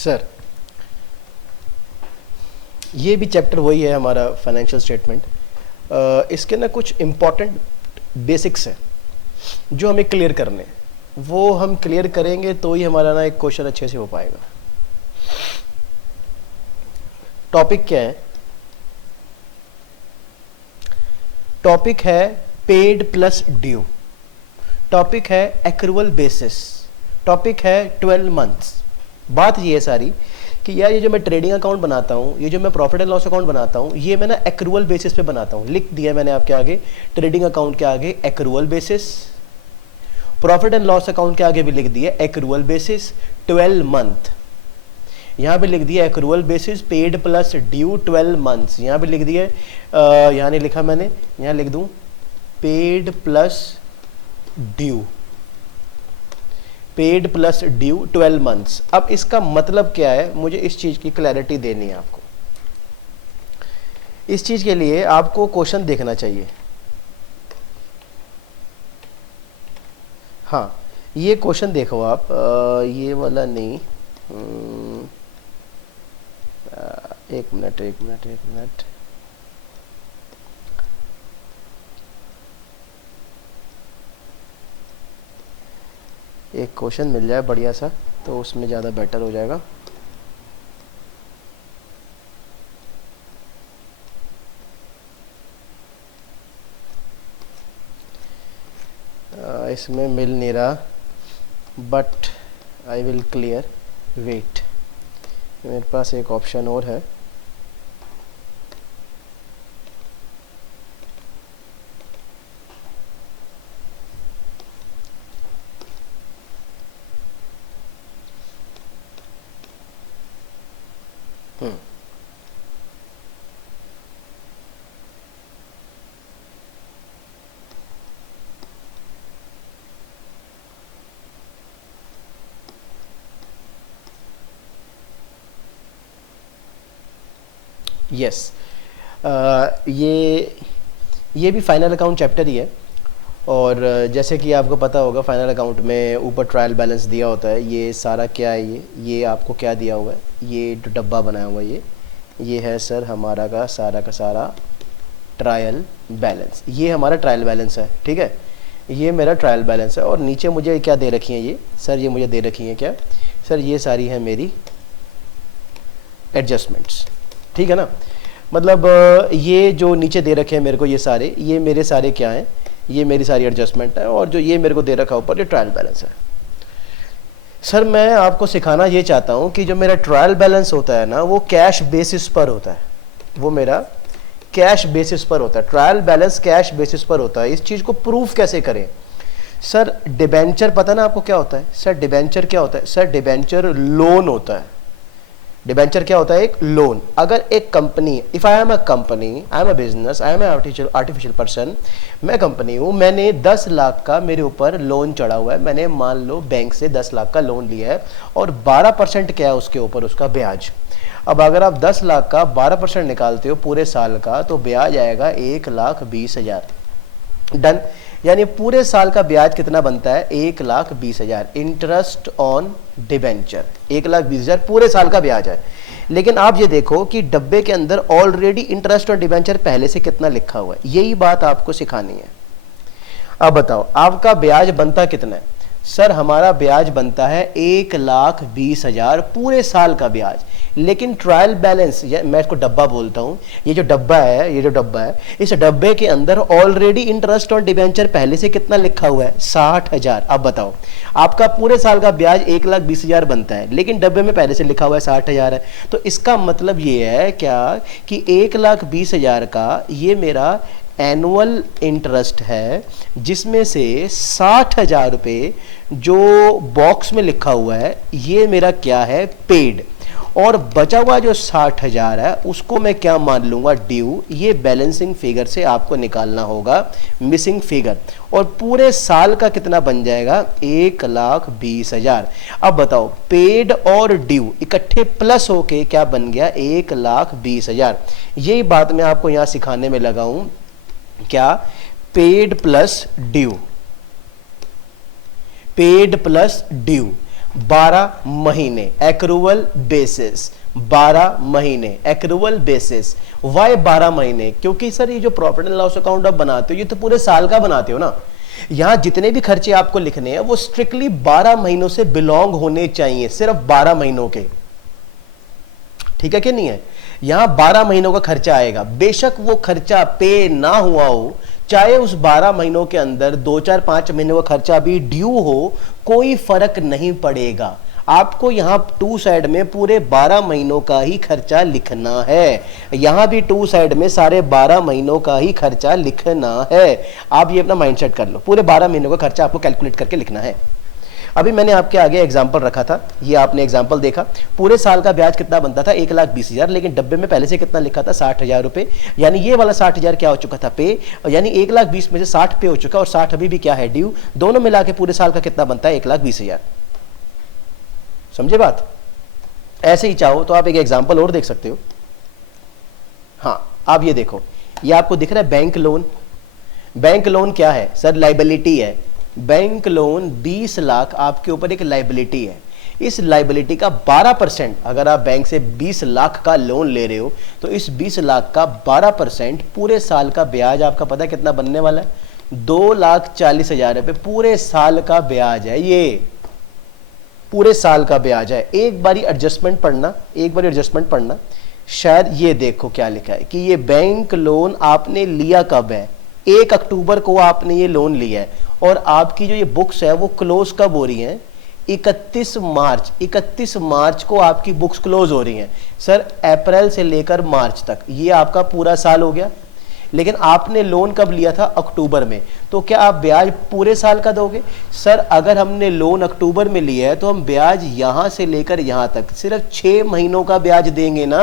Sir ये भी chapter वही है हमारा फाइनेंशियल स्टेटमेंट। इसके ना कुछ इम्पॉर्टेंट बेसिक्स हैं जो हमें क्लियर करने हैं, वो हम क्लियर करेंगे तो ही हमारा ना एक क्वेश्चन अच्छे से हो पाएगा। टॉपिक क्या है? टॉपिक है पेड प्लस ड्यू, टॉपिक है एक्रूअल बेसिस, टॉपिक है 12 मंथ्स। बात ये है सारी कि यार ये जो मैं ट्रेडिंग अकाउंट बनाता हूँ, ये जो मैं प्रॉफिट एंड लॉस अकाउंट बनाता हूँ, ये मैं ना एक्रूअल बेसिस पे बनाता हूँ। लिख दिया मैंने आपके आगे, ट्रेडिंग अकाउंट के आगे accrual basis, profit and loss account के आगे भी लिख दिया एक्रूअल बेसिस 12 मंथ। यहाँ पे लिख दिया accrual basis paid plus due 12 months. यहाँ पे लिख दिया, यहाँ नहीं लिखा मैंने, यहाँ लिख दूँ paid plus due, paid plus due 12 months. अब इसका मतलब क्या है, मुझे इस चीज की क्लैरिटी देनी है आपको। इस चीज के लिए आपको क्वेश्चन देखना चाहिए। हाँ, ये क्वेश्चन देखो आप, ये वाला नहीं, एक मिनट एक मिनट एक मिनट, एक क्वेश्चन मिल जाए बढ़िया सा तो उसमें ज़्यादा बेटर हो जाएगा। इसमें मिल नहीं रहा, but I will clear, wait, मेरे पास एक ऑप्शन और है। यस, ये भी फाइनल अकाउंट चैप्टर ही है। और जैसे कि आपको पता होगा फाइनल अकाउंट में ऊपर ट्रायल बैलेंस दिया होता है। ये सारा क्या है, ये आपको क्या दिया हुआ है, ये जो डब्बा बनाया हुआ है ये है सर हमारा का सारा ट्रायल बैलेंस। ये हमारा ट्रायल बैलेंस है, ठीक है, ये मेरा ट्रायल बैलेंस है। और नीचे मुझे क्या दे रखी हैं ये सर, ये मुझे दे रखी हैं क्या सर, ये सारी है मेरी एडजस्टमेंट्स, ठीक है ना। मतलब ये जो नीचे दे रखे हैं मेरे को ये मेरे सारे क्या हैं, ये मेरी सारी एडजस्टमेंट है। और जो ये मेरे को दे रखा ऊपर ये ट्रायल बैलेंस है। सर मैं आपको सिखाना ये चाहता हूँ कि जो मेरा ट्रायल बैलेंस होता है ना, वो कैश बेसिस पर होता है, वो मेरा कैश बेसिस पर होता है। ट्रायल बैलेंस कैश बेसिस पर होता है। इस चीज़ को प्रूफ कैसे करें? सर डिबेंचर पता ना आपको क्या होता है? सर डिबेंचर क्या होता है? सर डिबेंचर लोन होता है। डिबेंचर क्या होता है? एक लोन। अगर एक company, if I am a company, I am a business, I am artificial person, मैं कंपनी हूँ, मैंने 10 लाख का मेरे ऊपर लोन चढ़ा हुआ है, मैंने मान लो बैंक से 10 लाख का लोन लिया है और 12% क्या है उसके ऊपर, उसका ब्याज। अब अगर आप 10 लाख का 12% निकालते हो पूरे साल का, तो ब्याज आएगा 1,20,000। डन। यानी पूरे साल का ब्याज कितना बनता है? 1,20,000। इंटरेस्ट ऑन डिबेंचर 1,20,000 पूरे साल का ब्याज है। लेकिन आप ये देखो कि डब्बे के अंदर ऑलरेडी इंटरेस्ट ऑन डिबेंचर पहले से कितना लिखा हुआ है। यही बात आपको सिखानी है। अब बताओ आपका ब्याज बनता कितना है? सर हमारा ब्याज बनता है 1,20,000 पूरे साल का ब्याज। लेकिन ट्रायल बैलेंस, मैं इसको डब्बा बोलता हूँ, ये जो डब्बा है, इस डब्बे के अंदर ऑलरेडी इंटरेस्ट ऑन डिबेंचर पहले से कितना लिखा हुआ है? 60,000। अब बताओ आपका पूरे साल का ब्याज 1,20,000 बनता है, लेकिन डब्बे में पहले से लिखा हुआ है 60,000 है। तो इसका मतलब ये है क्या कि 1,20,000 का ये मेरा एनुअल इंटरेस्ट है, जिसमें से 60,000 रुपये जो बॉक्स में लिखा हुआ है ये मेरा क्या है? पेड। और बचा हुआ जो 60,000 है उसको मैं क्या मान लूंगा? ड्यू। ये बैलेंसिंग फिगर से आपको निकालना होगा मिसिंग फिगर। और पूरे साल का कितना बन जाएगा? 1,20,000। अब बताओ पेड और ड्यू इकट्ठे प्लस होके क्या बन गया? 1,20,000। यही बात मैं आपको यहां सिखाने में लगा हूं। क्या? Paid plus due, paid plus due. 12 महीने एक्रूवल बेसिस, 12 महीने एक्रूवल बेसिस। वाई 12 महीने? क्योंकि सर ये जो प्रॉफिट एंड लॉस अकाउंट आप बनाते हो ये तो पूरे साल का बनाते हो ना, यहां जितने भी खर्चे आपको लिखने हैं वो स्ट्रिक्टली 12 महीनों से बिलोंग होने चाहिए, सिर्फ 12 महीनों के, ठीक है कि नहीं है? यहां 12 महीनों का खर्चा आएगा, बेशक वो खर्चा पे ना हुआ हो, चाहे उस 12 महीनों के अंदर 2 4 5 महीनों का खर्चा भी ड्यू हो, कोई फर्क नहीं पड़ेगा। आपको यहां टू साइड में पूरे 12 महीनों का ही खर्चा लिखना है, यहां भी टू साइड में सारे 12 महीनों का ही खर्चा लिखना है। आप ये अपना माइंडसेट कर लो, पूरे 12 महीनों का खर्चा आपको कैलकुलेट करके लिखना है। अभी मैंने आपके आगे एग्जाम्पल रखा था, ये आपने एग्जाम्पल देखा, पूरे साल का ब्याज कितना बनता था? 1,20,000, लेकिन डब्बे में पहले से कितना लिखा था? 60,000 रुपए। यानी ये वाला 60,000 क्या हो चुका था? पे। यानी 1,20,000 में से 60 पे हो चुका और 60 अभी भी क्या है? ड्यू। दोनों मिला के पूरे साल का कितना बनता है? 1,20,000। समझे बात? ऐसे ही चाहो तो आप एक एग्जाम्पल और देख सकते हो। हाँ, आप ये देखो, ये आपको दिख रहा है बैंक लोन। बैंक लोन क्या है सर? लाइबिलिटी है। बैंक लोन 20 लाख आपके ऊपर एक लाइबिलिटी है। इस लाइबिलिटी का 12%, अगर आप बैंक से 20 लाख का लोन ले रहे हो तो इस 20 लाख का 12% पूरे साल का ब्याज आपका पता है कितना बनने वाला है? 2,40,000 रुपए पूरे साल का ब्याज है, ये पूरे साल का ब्याज है। एक बारी एडजस्टमेंट पढ़ना, एक बारी एडजस्टमेंट पढ़ना। शायद ये देखो क्या लिखा है कि ये बैंक लोन आपने लिया कब है? 1 अक्टूबर को आपने ये लोन लिया है और आपकी जो ये बुक्स है वो क्लोज कब हो रही हैं? 31 मार्च। 31 मार्च को आपकी बुक्स क्लोज हो रही हैं। सर अप्रैल से लेकर मार्च तक ये आपका पूरा साल हो गया, लेकिन आपने लोन कब लिया था? अक्टूबर में। तो क्या आप ब्याज पूरे साल का दोगे? सर अगर हमने लोन अक्टूबर में लिया है तो हम ब्याज यहां से लेकर यहां तक सिर्फ 6 महीनों का ब्याज देंगे ना,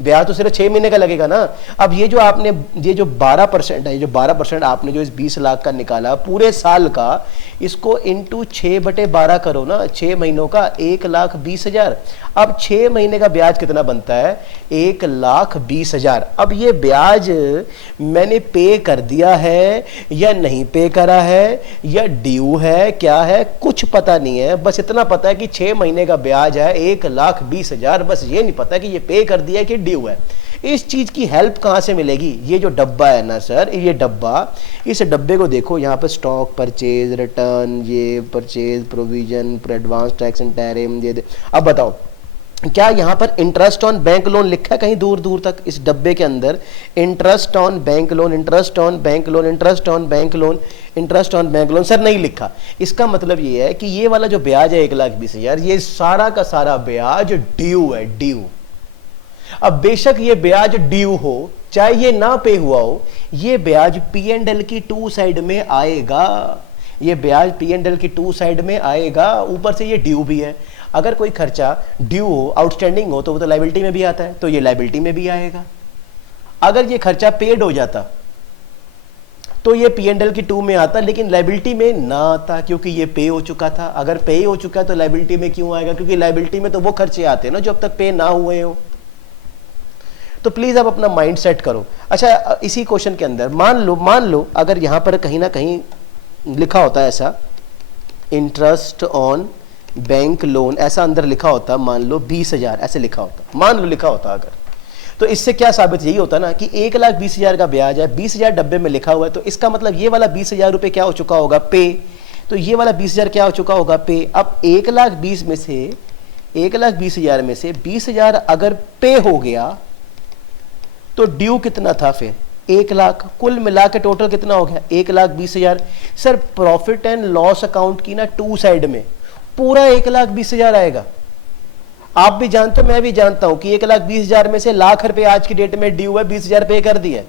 ब्याज तो सिर्फ 6 महीने का लगेगा ना। अब ये जो आपने ये जो 12% है, ये जो 12% आपने जो इस 20 लाख का निकाला पूरे साल का, इसको इंटू 6/12 करो ना, 6 महीनों का 1,20,000। अब 6 महीने का ब्याज कितना बनता है? 1,20,000। अब ये ब्याज मैंने पे कर दिया है या नहीं पे करा है या ड्यू है, क्या है कुछ पता नहीं है। बस इतना पता है कि 6 महीने का ब्याज है 1,20,000। बस ये नहीं पता कि ये पे कर दिया है कि ड्यू है। इस चीज की हेल्प कहां से मिलेगी? ये जो डब्बा है ना सर, ये डब्बा, इस डब्बे को देखो, यहाँ पर स्टॉक, परचेज, रिटर्न, ये purchase, provision, advance tax and tariff, ये अब बताओ क्या यहाँ पर इंटरेस्ट ऑन बैंक लोन लिखा है कहीं दूर दूर तक? इस डब्बे के अंदर interest on bank loan, interest on bank loan, interest on bank loan, interest on bank loan, sir नहीं लिखा। इसका मतलब ये है कि ये वाला जो ब्याज है 1,20,000, ये सारा का सारा ब्याज ड्यू है, ड्यू। अब बेशक ये ब्याज ड्यू हो, चाहे ये ना पे हुआ हो, ये ब्याज P&L की टू साइड में आएगा। ये ब्याज P&L की टू साइड में आएगा, ऊपर से ये ड्यू भी है। अगर कोई खर्चा ड्यू हो, आउटस्टैंडिंग हो, तो वो तो लायबिलिटी में भी आता है, तो ये लायबिलिटी में भी आएगा। अगर ये खर्चा पेड हो जाता तो ये P&L की 2 में आता, लेकिन लायबिलिटी में ना आता क्योंकि ये पे हो चुका था। अगर पे हो चुका है तो लायबिलिटी में क्यों आएगा? क्योंकि लायबिलिटी में तो वो खर्चे आते हैं ना जो अब तक पे ना हुए हो। तो प्लीज आप अपना माइंड सेट करो। अच्छा, इसी क्वेश्चन के अंदर मान लो अगर यहां पर कहीं ना कहीं लिखा होता है ऐसा, इंटरेस्ट ऑन बैंक लोन, ऐसा अंदर लिखा होता, मान लो 20,000 ऐसे लिखा होता, मान लो लिखा होता अगर, तो इससे क्या साबित यही होता ना कि 1,20,000 का ब्याज है, 20,000 डब्बे में लिखा हुआ है, तो इसका मतलब ये वाला 20,000 रुपए क्या हो चुका होगा? पे। तो ये वाला 20,000 क्या हो चुका होगा? पे। अब 1,20,000 में से 1,20,000 में से 20,000 अगर पे हो गया तो ड्यू कितना था फिर? 1,00,000। कुल मिला के टोटल कितना हो गया? 1,20,000। Sir profit and loss account की ना टू साइड में पूरा 1,20,000 आएगा। आप भी जानते हो, मैं भी जानता हूं कि 1,20,000 में से लाख रुपए आज की डेट में ड्यू है, 20,000 पे कर दिया।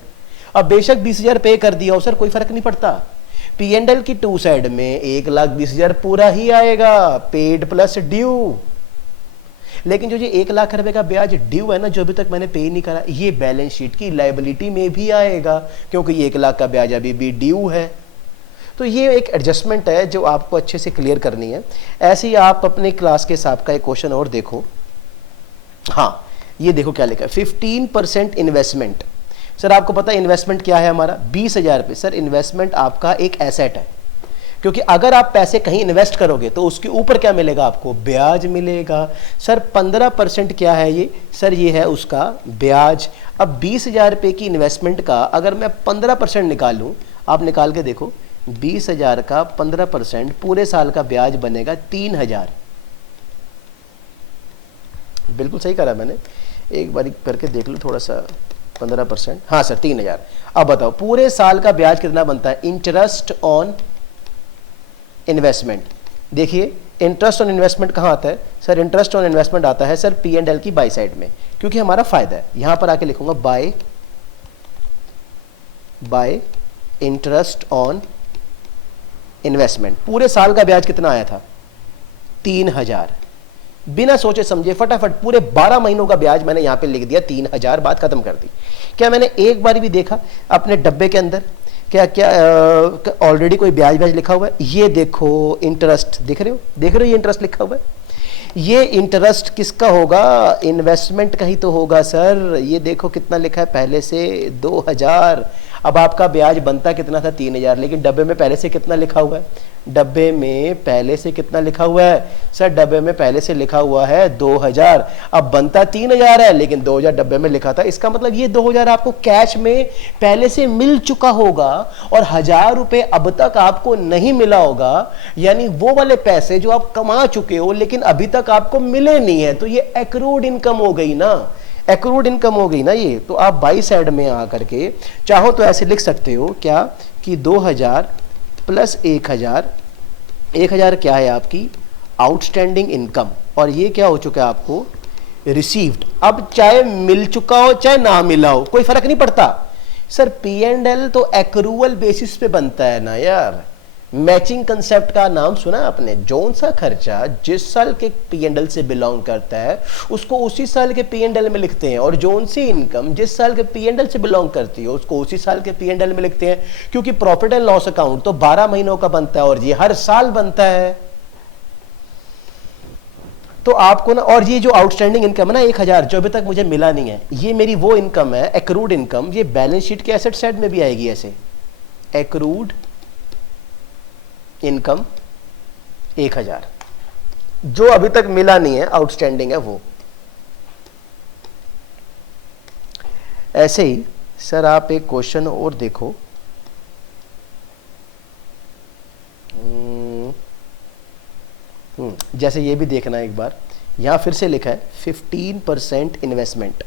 अब बेशक 20,000 पे कर दिया हो सर, कोई फर्क नहीं पड़ता। P&L की टू साइड में 1,20,000 पूरा ही आएगा, पेड प्लस ड्यू। लेकिन जो ये 1,00,000 रुपए का ब्याज ड्यू है ना, जो अभी तक मैंने पे नहीं करा, ये बैलेंस शीट की लायबिलिटी में भी आएगा क्योंकि ये 1,00,000 का ब्याज अभी भी ड्यू है। तो ये एक एडजस्टमेंट है जो आपको अच्छे से क्लियर करनी है। ऐसे ही आप अपने क्लास के हिसाब का एक क्वेश्चन और देखो। हाँ, ये देखो क्या लिखा है, 15% इन्वेस्टमेंट। सर आपको पता है इन्वेस्टमेंट क्या है हमारा? 20,000 रुपये। सर इन्वेस्टमेंट आपका एक एसेट है। क्योंकि अगर आप पैसे कहीं इन्वेस्ट करोगे तो उसके ऊपर क्या मिलेगा आपको, ब्याज मिलेगा। सर 15% क्या है ये, सर ये है उसका ब्याज। अब 20,000 रुपये की इन्वेस्टमेंट का अगर मैं 15% निकालूं, आप निकाल के देखो, 20,000 का 15% पूरे साल का ब्याज बनेगा 3,000। बिल्कुल सही करा मैंने, एक बार करके देख लो थोड़ा सा। 15%, हाँ सर 3,000। अब बताओ पूरे साल का ब्याज कितना बनता है, इंटरेस्ट ऑन इन्वेस्टमेंट। देखिए इंटरेस्ट ऑन इन्वेस्टमेंट कहाँ आता है सर, इंटरेस्ट ऑन इन्वेस्टमेंट आता है सर P&L की बाई साइड में, क्योंकि हमारा फायदा है। यहां पर आके लिखूंगा बाय इंटरेस्ट ऑन इन्वेस्टमेंट। पूरे साल का ब्याज कितना आया था, 3,000। बिना सोचे समझे फटाफट पूरे 12 महीनों का ब्याज मैंने यहां पे लिख दिया 3,000, बात खत्म कर दी। क्या मैंने एक बार भी देखा अपने डब्बे के अंदर क्या क्या ऑलरेडी कोई ब्याज ब्याज लिखा हुआ है? ये देखो इंटरेस्ट, देख रहे हो ये इंटरेस्ट लिखा हुआ है। ये इंटरेस्ट किसका होगा, इन्वेस्टमेंट का ही तो होगा सर। ये देखो कितना लिखा है पहले से, 2,000। अब आपका ब्याज बनता कितना था, 3,000, लेकिन डब्बे में पहले से कितना लिखा हुआ है, डब्बे में पहले से कितना लिखा हुआ है सर, डब्बे में पहले से लिखा हुआ है 2,000। अब बनता 3,000 है, लेकिन 2,000 डब्बे में लिखा था। इसका मतलब ये 2,000 आपको कैश में पहले से मिल चुका होगा और 1,000 रुपए अब तक आपको नहीं मिला होगा, यानी वो वाले पैसे जो आप कमा चुके हो लेकिन अभी तक आपको मिले नहीं है। तो ये एक्रूड इनकम हो गई ना, एक्रूड इनकम हो गई ना ये। तो आप बाई साइड में आकर के चाहो तो ऐसे लिख सकते हो क्या कि 2,000 प्लस 1,000, 1,000 क्या है आपकी आउटस्टैंडिंग इनकम, और ये क्या हो चुका है आपको रिसीव्ड। अब चाहे मिल चुका हो चाहे ना मिला हो कोई फर्क नहीं पड़ता सर, P&L तो एक्रूअल बेसिस पे बनता है ना यार। मैचिंग कंसेप्ट का नाम सुना आपने, जौन सा खर्चा जिस साल के P&L से बिलोंग करता है उसको उसी साल के P&L में लिखते हैं, और जौन सी इनकम जिस साल के P&L से बिलोंग करती है उसको उसी साल के P&L में लिखते हैं। क्योंकि प्रॉफिट एंड लॉस अकाउंट तो 12 महीनों का बनता है और ये हर साल बनता है। तो आपको ना, और ये जो आउटस्टैंडिंग इनकम है ना 1,000 जो अभी तक मुझे मिला नहीं है, ये मेरी वो इनकम है एक्रूड इनकम, ये बैलेंस शीट के एसेट साइड में भी आएगी ऐसे, एक्रूड इनकम 1,000 जो अभी तक मिला नहीं है, आउटस्टैंडिंग है वो। ऐसे ही सर आप एक क्वेश्चन और देखो, जैसे ये भी देखना एक बार, यहां फिर से लिखा है 15% इन्वेस्टमेंट।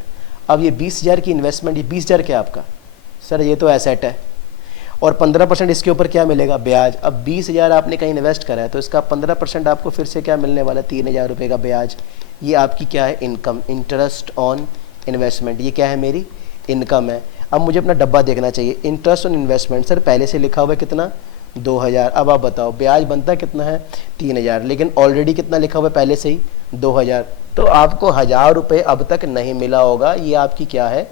अब ये 20,000 की इन्वेस्टमेंट, ये 20,000 क्या आपका सर, ये तो एसेट है, और 15% इसके ऊपर क्या मिलेगा, ब्याज। अब 20,000 आपने कहीं इन्वेस्ट करा है तो इसका 15% आपको फिर से क्या मिलने वाला है, 3,000 रुपये का ब्याज। ये आपकी क्या है इनकम, इंटरेस्ट ऑन इन्वेस्टमेंट, ये क्या है मेरी इनकम है। अब मुझे अपना डब्बा देखना चाहिए, इंटरेस्ट ऑन इन्वेस्टमेंट सर पहले से लिखा हुआ है कितना, 2,000। अब आप बताओ ब्याज बनता कितना है, 3,000, लेकिन ऑलरेडी कितना लिखा हुआ है पहले से ही, 2,000। तो आपको 1,000 रुपये अब तक नहीं मिला होगा, ये आपकी क्या है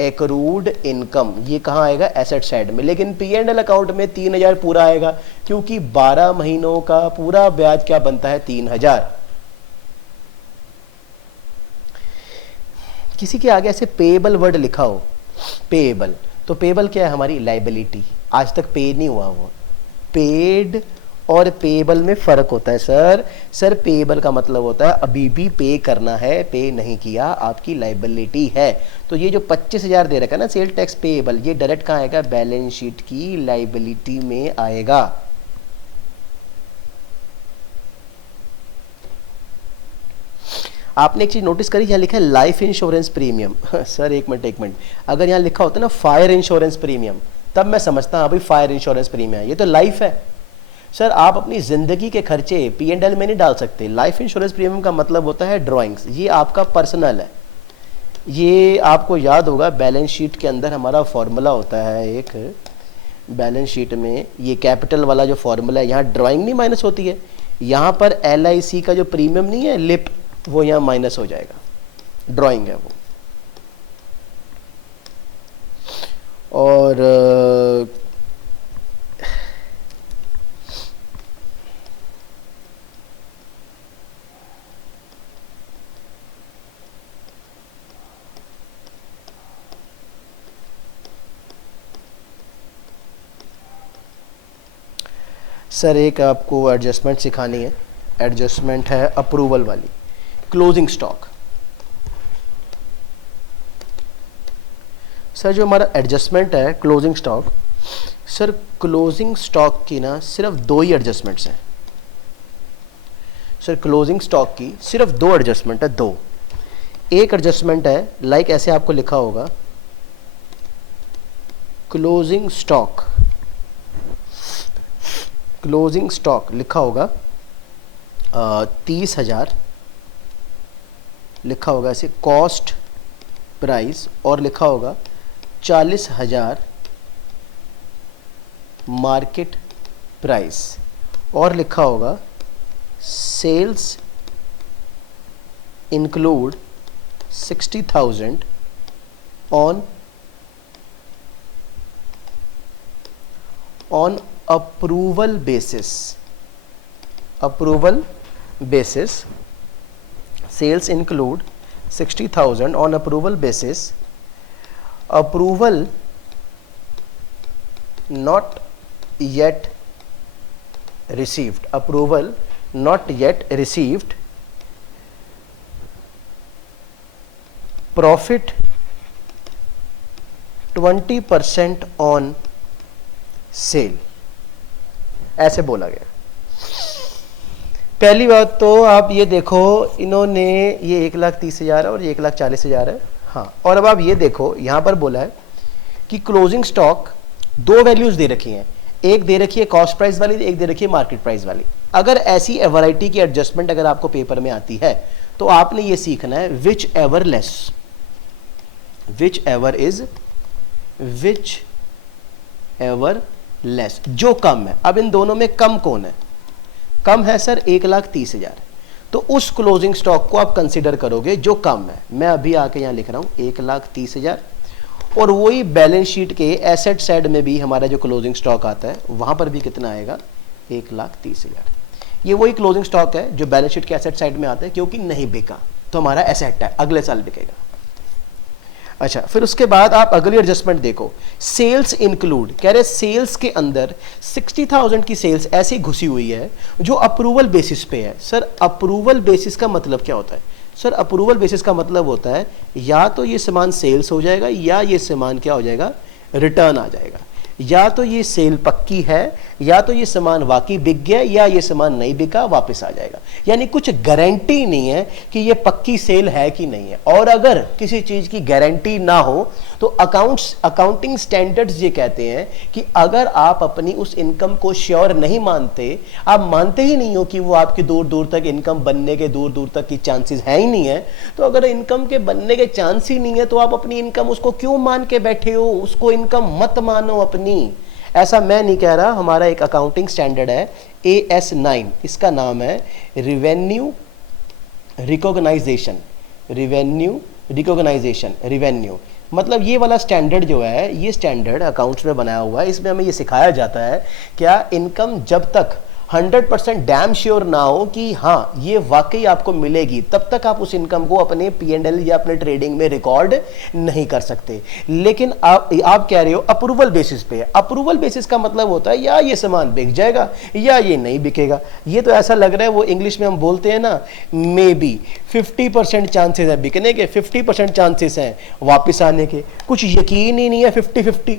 एक्रूड इनकम। ये कहाँ आएगा, एसेट साइड में। लेकिन P&L अकाउंट में 3,000 पूरा आएगा, क्योंकि 12 महीनों का पूरा ब्याज क्या बनता है, 3,000। किसी के आगे ऐसे पेएबल वर्ड लिखा हो, पेएबल, तो पेएबल क्या है, हमारी लाइबिलिटी, आज तक पे नहीं हुआ वो। पेड और पेएबल में फर्क होता है सर पेएबल का मतलब होता है अभी भी पे करना है, पे नहीं किया आपकी लाइबिलिटी है। तो ये जो 25,000 दे रखा है ना सेल टैक्स पेएबल, ये डायरेक्ट कहाँ आएगा, बैलेंस शीट की लाइबिलिटी में आएगा। आपने एक चीज नोटिस करी, यहाँ लिखा है लाइफ इंश्योरेंस प्रीमियम। सर एक मिनट, अगर यहाँ लिखा होता ना फायर इंश्योरेंस प्रीमियम, तब मैं समझता हूँ भाई फायर इंश्योरेंस प्रीमियम, ये तो लाइफ है। सर आप अपनी जिंदगी के खर्चे P&L में नहीं डाल सकते। लाइफ इंश्योरेंस प्रीमियम का मतलब होता है ड्राइंग्स, ये आपका पर्सनल है। ये आपको याद होगा बैलेंस शीट के अंदर हमारा फॉर्मूला होता है एक, बैलेंस शीट में ये कैपिटल वाला जो फॉर्मूला है, यहाँ ड्राइंग नहीं माइनस होती है, यहाँ पर LIC का जो प्रीमियम नहीं है लिप, वो यहाँ माइनस हो जाएगा, ड्राइंग है वो। और सर एक आपको एडजस्टमेंट सिखानी है, एडजस्टमेंट है अप्रूवल वाली, क्लोजिंग स्टॉक। सर जो हमारा एडजस्टमेंट है closing stock, sir closing stock की ना सिर्फ दो ही एडजस्टमेंट्स हैं सर। क्लोजिंग स्टॉक की सिर्फ दो एडजस्टमेंट है, दो। एक एडजस्टमेंट है लाइक ऐसे आपको लिखा होगा क्लोजिंग स्टॉक, क्लोजिंग स्टॉक लिखा होगा 30,000 लिखा होगा ऐसे कॉस्ट प्राइस, और लिखा होगा 40,000 मार्केट प्राइस, और लिखा होगा sales include 60,000 on approval basis, approval basis, sales include 60,000 on approval basis, approval not yet received, approval not yet received, profit 20% on sale, ऐसे बोला गया। पहली बात तो आप ये देखो, इन्होंने ये 1,30,000 है और ये 1,40,000 है, हाँ। और अब आप ये देखो यहां पर बोला है कि क्लोजिंग स्टॉक दो वैल्यूज दे रखी हैं, एक दे रखी है कॉस्ट प्राइस वाली, एक दे रखी है मार्केट प्राइस वाली। अगर ऐसी वैरायटी की एडजस्टमेंट अगर आपको पेपर में आती है तो आपने ये सीखना है which ever less, which ever is, which ever less, जो कम है। अब इन दोनों में कम कौन है? कम है सर 1,30,000, तो उस क्लोजिंग स्टॉक को आप कंसीडर करोगे जो कम है। मैं अभी आके यहां लिख रहा हूं 1,30,000, और वही बैलेंस शीट के एसेट साइड में भी हमारा जो क्लोजिंग स्टॉक आता है वहां पर भी कितना आएगा? 1,30,000। ये वही क्लोजिंग स्टॉक है जो बैलेंस शीट के एसेट साइड में आता है, क्योंकि नहीं बिका तो हमारा एसेट है, अगले साल बिकेगा। अच्छा, फिर उसके बाद आप अगली एडजस्टमेंट देखो, सेल्स इंक्लूड, कह रहे सेल्स के अंदर 60,000 की सेल्स ऐसी घुसी हुई है जो अप्रूवल बेसिस पे है। सर अप्रूवल बेसिस का मतलब क्या होता है? सर अप्रूवल बेसिस का मतलब होता है या तो ये सामान सेल्स हो जाएगा या ये सामान क्या हो जाएगा? रिटर्न आ जाएगा। या तो ये सेल पक्की है, या तो ये सामान वाकई बिक गया, या ये सामान नहीं बिका वापस आ जाएगा। यानी कुछ गारंटी नहीं है कि ये पक्की सेल है कि नहीं है। और अगर किसी चीज की गारंटी ना हो तो अकाउंटिंग स्टैंडर्ड्स ये कहते हैं कि अगर आप अपनी उस इनकम को श्योर नहीं मानते, आप मानते ही नहीं हो कि वो आपकी दूर दूर तक इनकम बनने के दूर दूर तक की चांसेस है ही नहीं है, तो अगर इनकम के बनने के चांस ही नहीं है तो आप अपनी इनकम उसको क्यों मान के बैठे हो? उसको इनकम मत मानो अपनी। ऐसा मैं नहीं कह रहा, हमारा एक अकाउंटिंग स्टैंडर्ड है AS9, इसका नाम है revenue recognization, revenue recognization, revenue मतलब ये वाला स्टैंडर्ड जो है, ये स्टैंडर्ड अकाउंट्स में बनाया हुआ है। इसमें हमें ये सिखाया जाता है क्या इनकम जब तक 100% डैम श्योर ना हो कि हाँ ये वाकई आपको मिलेगी, तब तक आप उस इनकम को अपने P&L या अपने ट्रेडिंग में रिकॉर्ड नहीं कर सकते। लेकिन आप कह रहे हो अप्रूवल बेसिस पे है। अप्रूवल बेसिस का मतलब होता है या ये सामान बिक जाएगा या ये नहीं बिकेगा। ये तो ऐसा लग रहा है वो इंग्लिश में हम बोलते हैं ना, मे बी 50% चांसेस है बिकने के, 50% चांसेस हैं वापस आने के, कुछ यकीन ही नहीं है 50-50।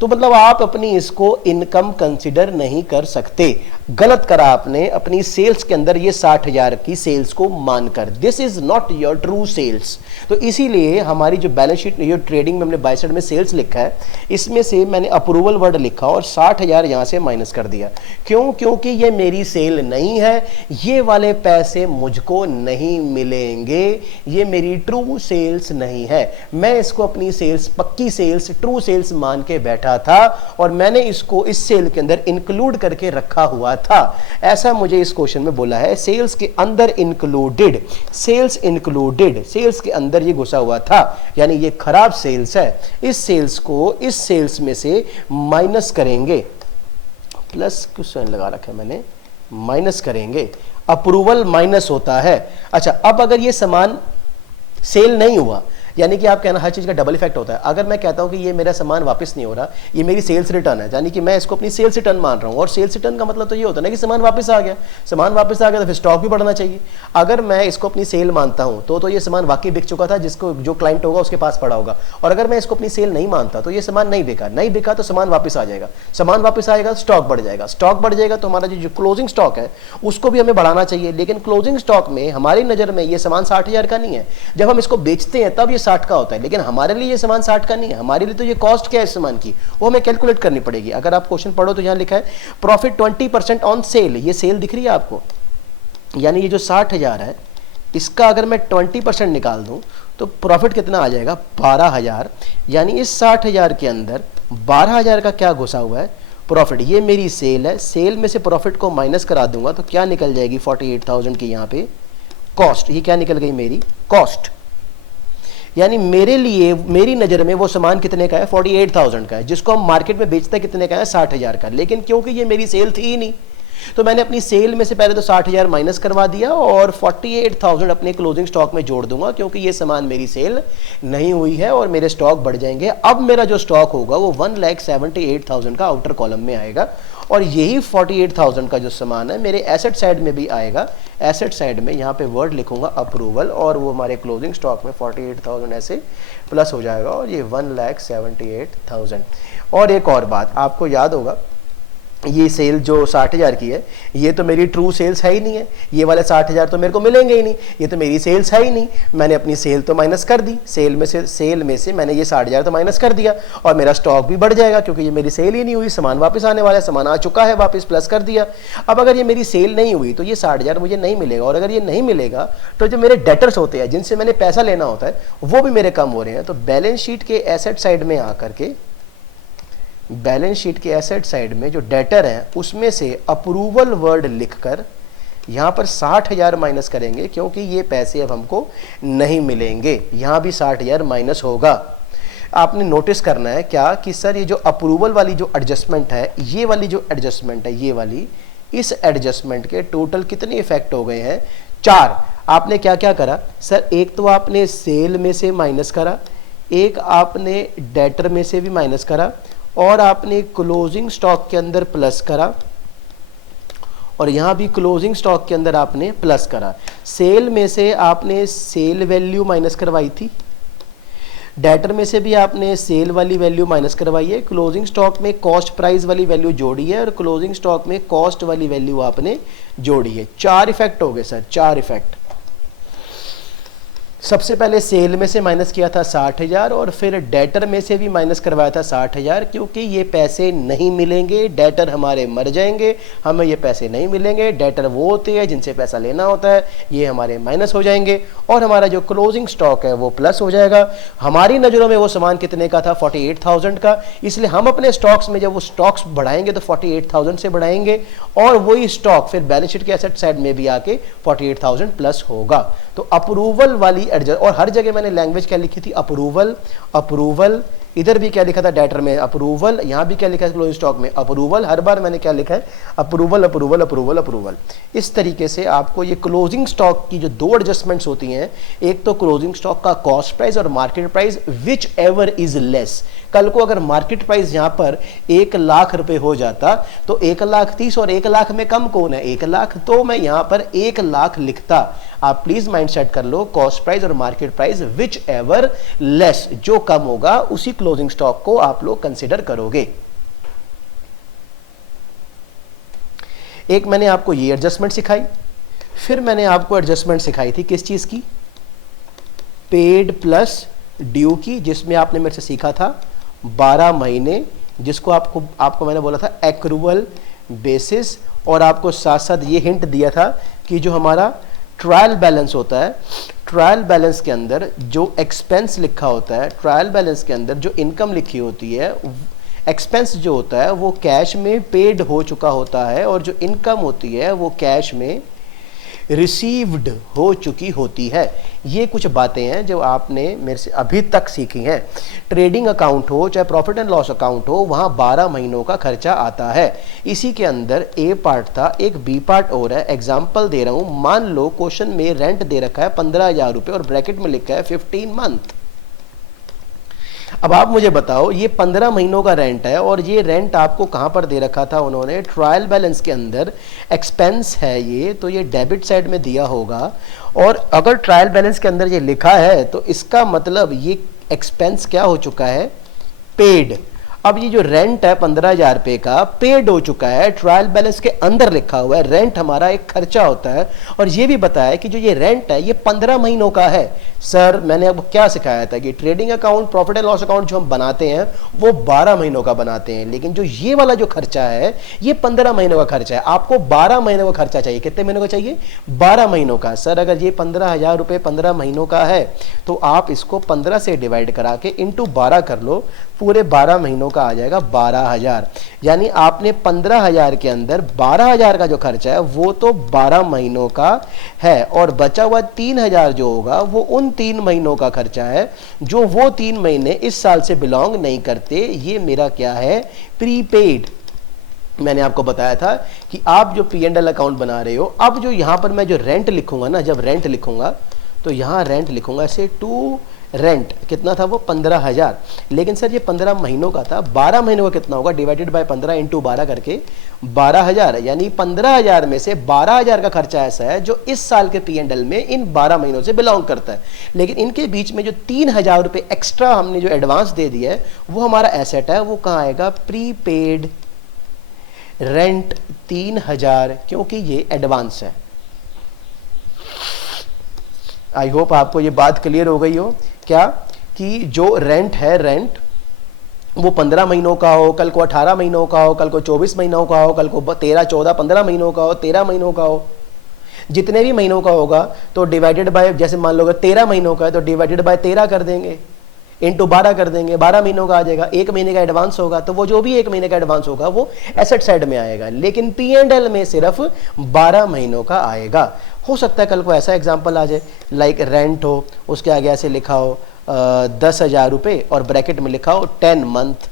तो मतलब आप अपनी इसको इनकम कंसिडर नहीं कर सकते। गलत करा आपने अपनी सेल्स के अंदर ये 60,000 की सेल्स को मानकर। This is not your true sales. तो इसीलिए हमारी जो बैलेंस शीट, जो ट्रेडिंग में हमने बाय साइड में सेल्स लिखा है, इसमें से मैंने अप्रूवल वर्ड लिखा और 60,000 यहां से माइनस कर दिया। क्यों? क्योंकि ये मेरी सेल नहीं है, ये वाले पैसे मुझको नहीं मिलेंगे, ये मेरी ट्रू सेल्स नहीं है। मैं इसको अपनी सेल्स, पक्की सेल्स, ट्रू सेल्स मान के बैठा था और मैंने इसको इस सेल के अंदर इंक्लूड करके रखा हुआ था। ऐसा मुझे इस क्वेश्चन में बोला है, सेल्स के अंदर इंक्लूडेड, सेल्स इंक्लूडेड, सेल्स के अंदर ये घुसा हुआ था, यानी ये खराब सेल्स है। इस सेल्स को इस सेल्स में से माइनस करेंगे, प्लस क्वेश्चन लगा रखा है मैंने, माइनस करेंगे। अप्रूवल माइनस होता है। अच्छा, अब अगर ये सामान सेल नहीं हुआ, यानी कि आप कहना हर चीज़ का डबल इफेक्ट होता है। अगर मैं कहता हूँ कि ये मेरा सामान वापस नहीं हो रहा, ये मेरी सेल्स रिटर्न है, यानी कि मैं इसको अपनी सेल्स रिटर्न मान रहा हूँ, और सेल्स रिटर्न का मतलब तो ये होता है ना कि सामान वापस आ गया। सामान वापस आ गया तो फिर स्टॉक भी बढ़ना चाहिए। अगर मैं इसको अपनी सेल मानता हूँ तो ये सामान वाकई बिक चुका था, जिसको जो क्लाइंट होगा उसके पास पड़ा होगा। और अगर मैं इसको अपनी सेल नहीं मानता तो ये सामान नहीं बिका तो सामान वापस आ जाएगा। सामान वापस आएगा, स्टॉक बढ़ जाएगा। स्टॉक बढ़ जाएगा तो हमारा जो क्लोजिंग स्टॉक है उसको भी हमें बढ़ाना चाहिए। लेकिन क्लोजिंग स्टॉक में हमारी नज़र में ये सामान 60,000 का नहीं है। जब हम इसको बेचते हैं तब ये 60 का होता है, लेकिन हमारे लिए ये सामान 60 का नहीं है। हमारे लिए तो ये कॉस्ट क्या है इस सामान की, वो हमें कैलकुलेट करनी पड़ेगी। अगर आप क्वेश्चन पढ़ो तो यहाँ लिखा है प्रॉफिट 20% ऑन सेल। ये सेल दिख रही है आपको, यानी ये जो 60,000 है इसका अगर मैं 20% निकाल दूं तो प्रॉफिट कितना आ जाएगा, 12,000। यानी इस 60,000 के अंदर 12,000 का क्या घुसा हुआ है, प्रॉफिट। ये मेरी सेल है, सेल में से प्रॉफिट को माइनस करा दूंगा तो क्या निकल जाएगी 48,000 की यहाँ पे कॉस्ट। ये क्या निकल गई, मेरी कॉस्ट। यानी मेरे लिए, मेरी नज़र में वो सामान कितने का है, 48,000 का है, जिसको हम मार्केट में बेचते कितने का है, 60,000 का। लेकिन क्योंकि ये मेरी सेल थी ही नहीं तो मैंने अपनी सेल में से पहले तो 60,000 माइनस करवा दिया और 48,000 अपने क्लोजिंग स्टॉक में जोड़ दूंगा, क्योंकि ये सामान मेरी सेल नहीं हुई है और मेरे स्टॉक बढ़ जाएंगे। अब मेरा जो स्टॉक होगा वो 1,78,000 का आउटर कॉलम में आएगा, और यही 48,000 का जो सामान है मेरे एसेट साइड में भी आएगा। एसेट साइड में यहाँ पे वर्ड लिखूंगा अप्रूवल, और वो हमारे क्लोजिंग स्टॉक में 48,000 ऐसे प्लस हो जाएगा, और ये 1,78,000। और एक और बात आपको याद होगा, ये सेल जो 60,000 की है ये तो मेरी ट्रू सेल्स है ही नहीं है। ये वाले 60,000 तो मेरे को मिलेंगे ही नहीं, ये तो मेरी सेल्स है ही नहीं। मैंने अपनी सेल तो माइनस कर दी, सेल में से मैंने ये 60,000 तो माइनस कर दिया, और मेरा स्टॉक भी बढ़ जाएगा क्योंकि ये मेरी सेल ही नहीं हुई। सामान वापस आने वाला है, सामान आ चुका है वापस, प्लस कर दिया। अब अगर ये मेरी सेल नहीं हुई तो ये 60,000 मुझे नहीं मिलेगा, और अगर ये नहीं मिलेगा तो जो मेरे डेटर्स होते हैं जिनसे मैंने पैसा लेना होता है वो भी मेरे कम हो रहे हैं। तो बैलेंस शीट के एसेट साइड में आकर के, बैलेंस शीट के एसेट साइड में जो डेटर है उसमें से अप्रूवल वर्ड लिखकर यहाँ पर 60,000 माइनस करेंगे, क्योंकि ये पैसे अब हमको नहीं मिलेंगे। यहाँ भी 60,000 माइनस होगा। आपने नोटिस करना है क्या कि सर ये जो अप्रूवल वाली जो एडजस्टमेंट है, ये वाली जो एडजस्टमेंट है, ये वाली, इस एडजस्टमेंट के टोटल कितने इफेक्ट हो गए हैं, 4। आपने क्या क्या करा सर, एक तो आपने सेल में से माइनस करा, एक आपने डेटर में से भी माइनस करा, और आपने क्लोजिंग स्टॉक के अंदर प्लस करा, और यहां भी क्लोजिंग स्टॉक के अंदर आपने प्लस करा। सेल में से आपने सेल वैल्यू माइनस करवाई थी, डेटर में से भी आपने सेल वाली वैल्यू माइनस करवाई है, क्लोजिंग स्टॉक में कॉस्ट प्राइस वाली वैल्यू जोड़ी है, और क्लोजिंग स्टॉक में कॉस्ट वाली वैल्यू आपने जोड़ी है। 4 इफेक्ट हो गए सर, 4 इफेक्ट। सबसे पहले सेल में से माइनस किया था 60,000, और फिर डेटर में से भी माइनस करवाया था 60,000, क्योंकि ये पैसे नहीं मिलेंगे, डेटर हमारे मर जाएंगे, हमें ये पैसे नहीं मिलेंगे। डेटर वो होते हैं जिनसे पैसा लेना होता है, ये हमारे माइनस हो जाएंगे, और हमारा जो क्लोजिंग स्टॉक है वो प्लस हो जाएगा। हमारी नज़रों में वो सामान कितने का था, 48,000 का, इसलिए हम अपने स्टॉक्स में जब वो स्टॉक्स बढ़ाएंगे तो 48,000 से बढ़ाएंगे, और वही स्टॉक फिर बैलेंस शीट के एसेट साइड में भी आके 48,000 प्लस होगा। तो अप्रूवल वाली एडजस्ट, और हर जगह मैंने लैंग्वेज क्या लिखी थी, अप्रूवल, अप्रूवल। इधर भी क्या लिखा था डेटर में, अप्रूवल। यहाँ भी क्या लिखा है क्लोजिंग स्टॉक में, अप्रूवल। हर बार मैंने क्या लिखा है, अप्रूवल, अप्रूवल, अप्रूवल, अप्रूवल। इस तरीके से आपको ये क्लोजिंग स्टॉक की जो 2 एडजस्टमेंट्स होती हैं, एक तो क्लोजिंग स्टॉक का कॉस्ट प्राइस और market price, which ever is less. कल को अगर मार्केट प्राइस यहाँ पर 1 लाख रुपए हो जाता तो 1,30,000 और 1 लाख में कम कौन है, 1 लाख, तो मैं यहाँ पर 1 लाख लिखता। आप प्लीज माइंड सेट कर लो, कॉस्ट प्राइस और market price which ever less, जो कम होगा उसी क्लोजिंग स्टॉक को आप लोग कंसिडर करोगे। एक मैंने आपको ये एडजस्टमेंट सिखाई, फिर मैंने आपको एडजस्टमेंट सिखाई थी किस चीज की, पेड प्लस ड्यू की, जिसमें आपने मेरे से सीखा था 12 महीने, जिसको आपको मैंने बोला था एक्रूवल बेसिस, और आपको साथ साथ ये हिंट दिया था कि जो हमारा ट्रायल बैलेंस होता है, ट्रायल बैलेंस के अंदर जो एक्सपेंस लिखा होता है, ट्रायल बैलेंस के अंदर जो इनकम लिखी होती है, एक्सपेंस जो होता है वो कैश में पेड हो चुका होता है, और जो इनकम होती है वो कैश में रिसीव्ड हो चुकी होती है। ये कुछ बातें हैं जो आपने मेरे से अभी तक सीखी हैं। ट्रेडिंग अकाउंट हो चाहे प्रॉफिट एंड लॉस अकाउंट हो, वहाँ 12 महीनों का खर्चा आता है। इसी के अंदर ए पार्ट था, एक बी पार्ट और है। एग्जाम्पल दे रहा हूँ, मान लो क्वेश्चन में रेंट दे रखा है 15,000 रुपये और ब्रैकेट में लिखा है 15 मंथ। अब आप मुझे बताओ, ये 15 महीनों का रेंट है और ये रेंट आपको कहाँ पर दे रखा था उन्होंने, ट्रायल बैलेंस के अंदर एक्सपेंस है ये, तो ये डेबिट साइड में दिया होगा। और अगर ट्रायल बैलेंस के अंदर ये लिखा है तो इसका मतलब ये एक्सपेंस क्या हो चुका है, पेड। अब ये जो रेंट है 15,000 रुपये का, पेड हो चुका है, ट्रायल बैलेंस के अंदर लिखा हुआ है। रेंट हमारा एक खर्चा होता है और ये भी बताया कि जो ये रेंट है ये 15 महीनों का है। सर मैंने आपको क्या सिखाया था कि trading account, profit and loss account जो हम बनाते हैं वो 12 महीनों का बनाते हैं, लेकिन जो ये वाला जो खर्चा है ये 15 महीनों का खर्चा है। आपको 12 महीनों का खर्चा चाहिए, कितने महीनों का चाहिए, 12 महीनों का। सर अगर ये 15,000 रुपये 15 महीनों का है तो आप इसको 15 से डिवाइड करा के इंटू 12 कर लो, पूरे 12 महीनों का आ जाएगा 12,000। यानी आपने 15,000 के अंदर 12,000 का जो खर्चा है वो तो 12 महीनों का है, और बचा हुआ 3,000 जो होगा वो उन 3 महीनों का खर्चा है जो वो 3 महीने इस साल से बिलोंग नहीं करते। ये मेरा क्या है, प्रीपेड। मैंने आपको बताया था कि आप जो P&L अकाउंट बना रहे हो, अब जो यहां पर मैं जो रेंट लिखूंगा ना, जब रेंट लिखूंगा तो यहां रेंट लिखूंगा ऐसे टू रेंट, कितना था वो 15,000, लेकिन सर ये 15 महीनों का था, 12 महीनों का कितना होगा, डिवाइडेड बाय 15 इंटू 12 करके 12,000। यानी 15,000 में से 12,000 का खर्चा ऐसा है जो इस साल के P&L में इन 12 महीनों से बिलोंग करता है। लेकिन इनके बीच में जो 3,000 रुपये एक्स्ट्रा हमने जो एडवांस दे दिया है वो हमारा एसेट है, वो कहाँ आएगा, प्रीपेड रेंट 3,000, क्योंकि ये एडवांस है। आई होप आपको ये बात क्लियर हो गई हो क्या, कि जो रेंट है, रेंट वो 15 महीनों का हो, कल को 18 महीनों का हो, कल को 24 महीनों का हो, कल को 13, 14, 15 महीनों का हो, 13 महीनों का हो, जितने भी महीनों का होगा तो डिवाइडेड बाय, जैसे मान लो 13 महीनों का है तो डिवाइडेड बाय 13 कर देंगे, इंटू 12 कर देंगे, 12 महीनों का आ जाएगा। एक महीने का एडवांस होगा तो वो जो भी एक महीने का एडवांस होगा वो एसेट साइड में आएगा, लेकिन P&L में सिर्फ 12 महीनों का आएगा। हो सकता है कल को ऐसा एग्जाम्पल आ जाए, लाइक रेंट हो, उसके आगे ऐसे लिखा हो 10,000 रुपये और ब्रैकेट में लिखा हो 10 मंथ,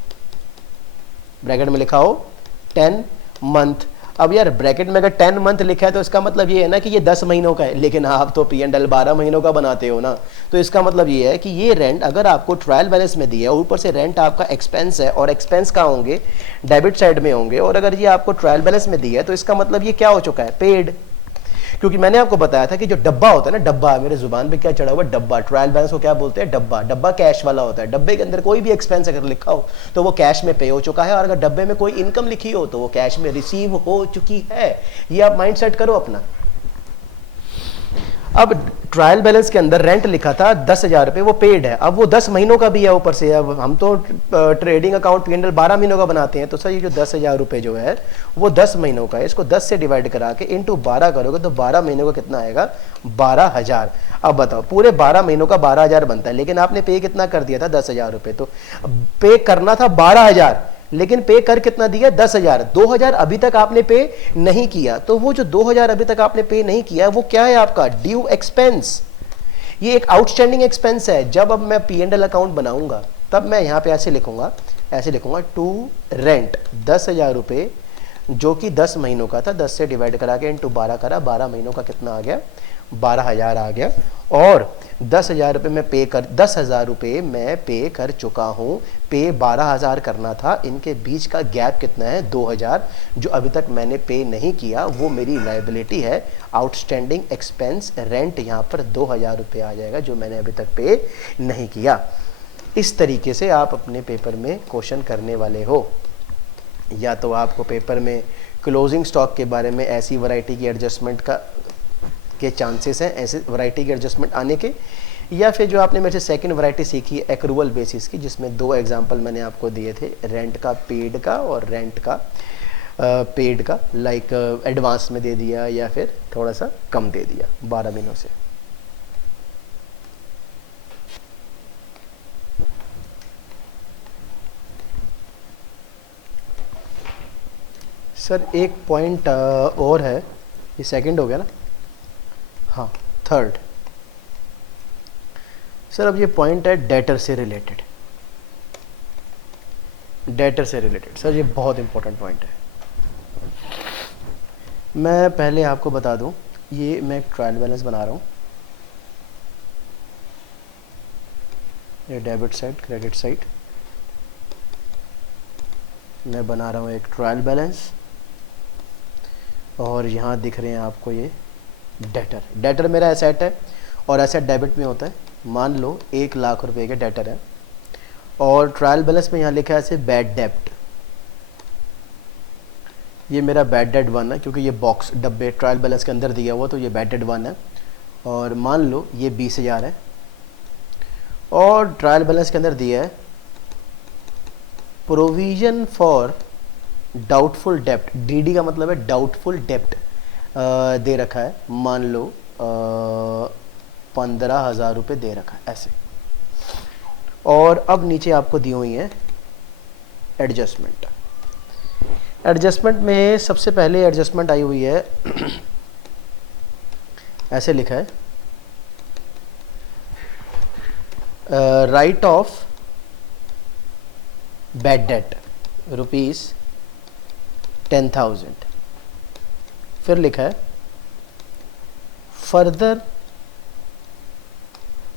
ब्रैकेट में लिखा हो 10 मंथ। अब यार ब्रैकेट में अगर 10 मंथ लिखा है तो इसका मतलब ये है ना कि ये 10 महीनों का है, लेकिन आप तो P&L 12 महीनों का बनाते हो ना, तो इसका मतलब ये है कि ये रेंट अगर आपको ट्रायल बैलेंस में दिया है, ऊपर से रेंट आपका एक्सपेंस है, और एक्सपेंस कहाँ होंगे, डेबिट साइड में होंगे, और अगर ये आपको ट्रायल बैलेंस में दिया है तो इसका मतलब ये क्या हो चुका है, पेड। क्योंकि मैंने आपको बताया था कि जो डब्बा होता है ना, डब्बा, मेरे जुबान पे क्या चढ़ा हुआ, डब्बा, ट्रायल बैलेंस को क्या बोलते हैं, डब्बा। डब्बा कैश वाला होता है, डब्बे के अंदर कोई भी एक्सपेंस अगर लिखा हो तो वो कैश में पे हो चुका है, और अगर डब्बे में कोई इनकम लिखी हो तो वो कैश में रिसीव हो चुकी है। ये आप माइंड सेट करो अपना। अब ट्रायल बैलेंस के अंदर रेंट लिखा था 10,000 रुपये, वो पेड है, अब वो 10 महीनों का भी है ऊपर से। अब हम तो ट्रेडिंग अकाउंट P&L 12 महीनों का बनाते हैं, तो सर ये जो 10,000 रुपये जो है वो 10 महीनों का है, इसको 10 से डिवाइड करा के इंटू 12 करोगे तो 12 महीनों का कितना आएगा, 12,000। अब बताओ, पूरे 12 महीनों का 12,000 बनता है, लेकिन आपने पे कितना कर दिया था, 10,000 रुपये, तो पे करना था 12,000, लेकिन पे कर कितना दिया, 10,000। 2,000 अभी तक आपने पे नहीं किया, तो वो जो 2,000 अभी तक आपने पे नहीं किया वो क्या है, आपका ड्यू एक्सपेंस। ये एक आउटस्टैंडिंग एक्सपेंस है। जब अब मैं P&L अकाउंट बनाऊंगा तब मैं यहां पे ऐसे लिखूंगा टू रेंट 10,000 रुपये, जो कि 10 महीनों का था, 10 से डिवाइड करा के इंटू 12 करा, 12 महीनों का कितना आ गया, 12,000 आ गया। और 10,000 रुपये में 10,000 रुपये मैं पे कर चुका हूँ, पे 12,000 करना था, इनके बीच का गैप कितना है, 2,000, जो अभी तक मैंने पे नहीं किया, वो मेरी लायबिलिटी है। आउटस्टैंडिंग एक्सपेंस रेंट यहाँ पर 2,000 रुपये आ जाएगा, जो मैंने अभी तक पे नहीं किया। इस तरीके से आप अपने पेपर में क्वेश्चन करने वाले हो। या तो आपको पेपर में क्लोजिंग स्टॉक के बारे में ऐसी वैरायटी की एडजस्टमेंट के चांसेस हैं, ऐसे वैरायटी के एडजस्टमेंट आने के, या फिर जो आपने मेरे से सेकंड वैरायटी सीखी एक्रूवल बेसिस की, जिसमें 2 एग्जांपल मैंने आपको दिए थे, रेंट का पेड का और रेंट का पेड का, लाइक एडवांस में दे दिया या फिर थोड़ा सा कम दे दिया 12 महीनों से। सर एक पॉइंट और है, ये सेकंड हो गया ना, हाँ थर्ड। सर अब ये पॉइंट है डेटर से रिलेटेड, डेटर से रिलेटेड। सर ये बहुत इंपॉर्टेंट पॉइंट है। मैं पहले आपको बता दूं, ये मैं ट्रायल बैलेंस बना रहा हूँ, ये डेबिट साइड, क्रेडिट साइड, मैं बना रहा हूँ एक ट्रायल बैलेंस और यहाँ दिख रहे हैं आपको ये डेटर। डेटर मेरा एसेट है और एसेट डेबिट में होता है। मान लो 1,00,000 रुपए के डेटर है और ट्रायल बैलेंस में यहाँ लिखा है ऐसे बैड डेप्ट। ये मेरा बैड डेट 1 है क्योंकि ये बॉक्स डब्बे ट्रायल बैलेंस के अंदर दिया हुआ, तो ये बैड डेट 1 है। और मान लो ये 20,000 है और ट्रायल बैलेंस के अंदर दिया है प्रोविजन फॉर डाउटफुल डेप्ट। डीडी का मतलब है डाउटफुल डेप्ट दे रखा है, मान लो 15,000 रुपये दे रखा है ऐसे। और अब नीचे आपको दी हुई है एडजस्टमेंट। एडजस्टमेंट में सबसे पहले एडजस्टमेंट आई हुई है ऐसे लिखा है राइट ऑफ बैड डेट ₹10,000। फिर लिखा है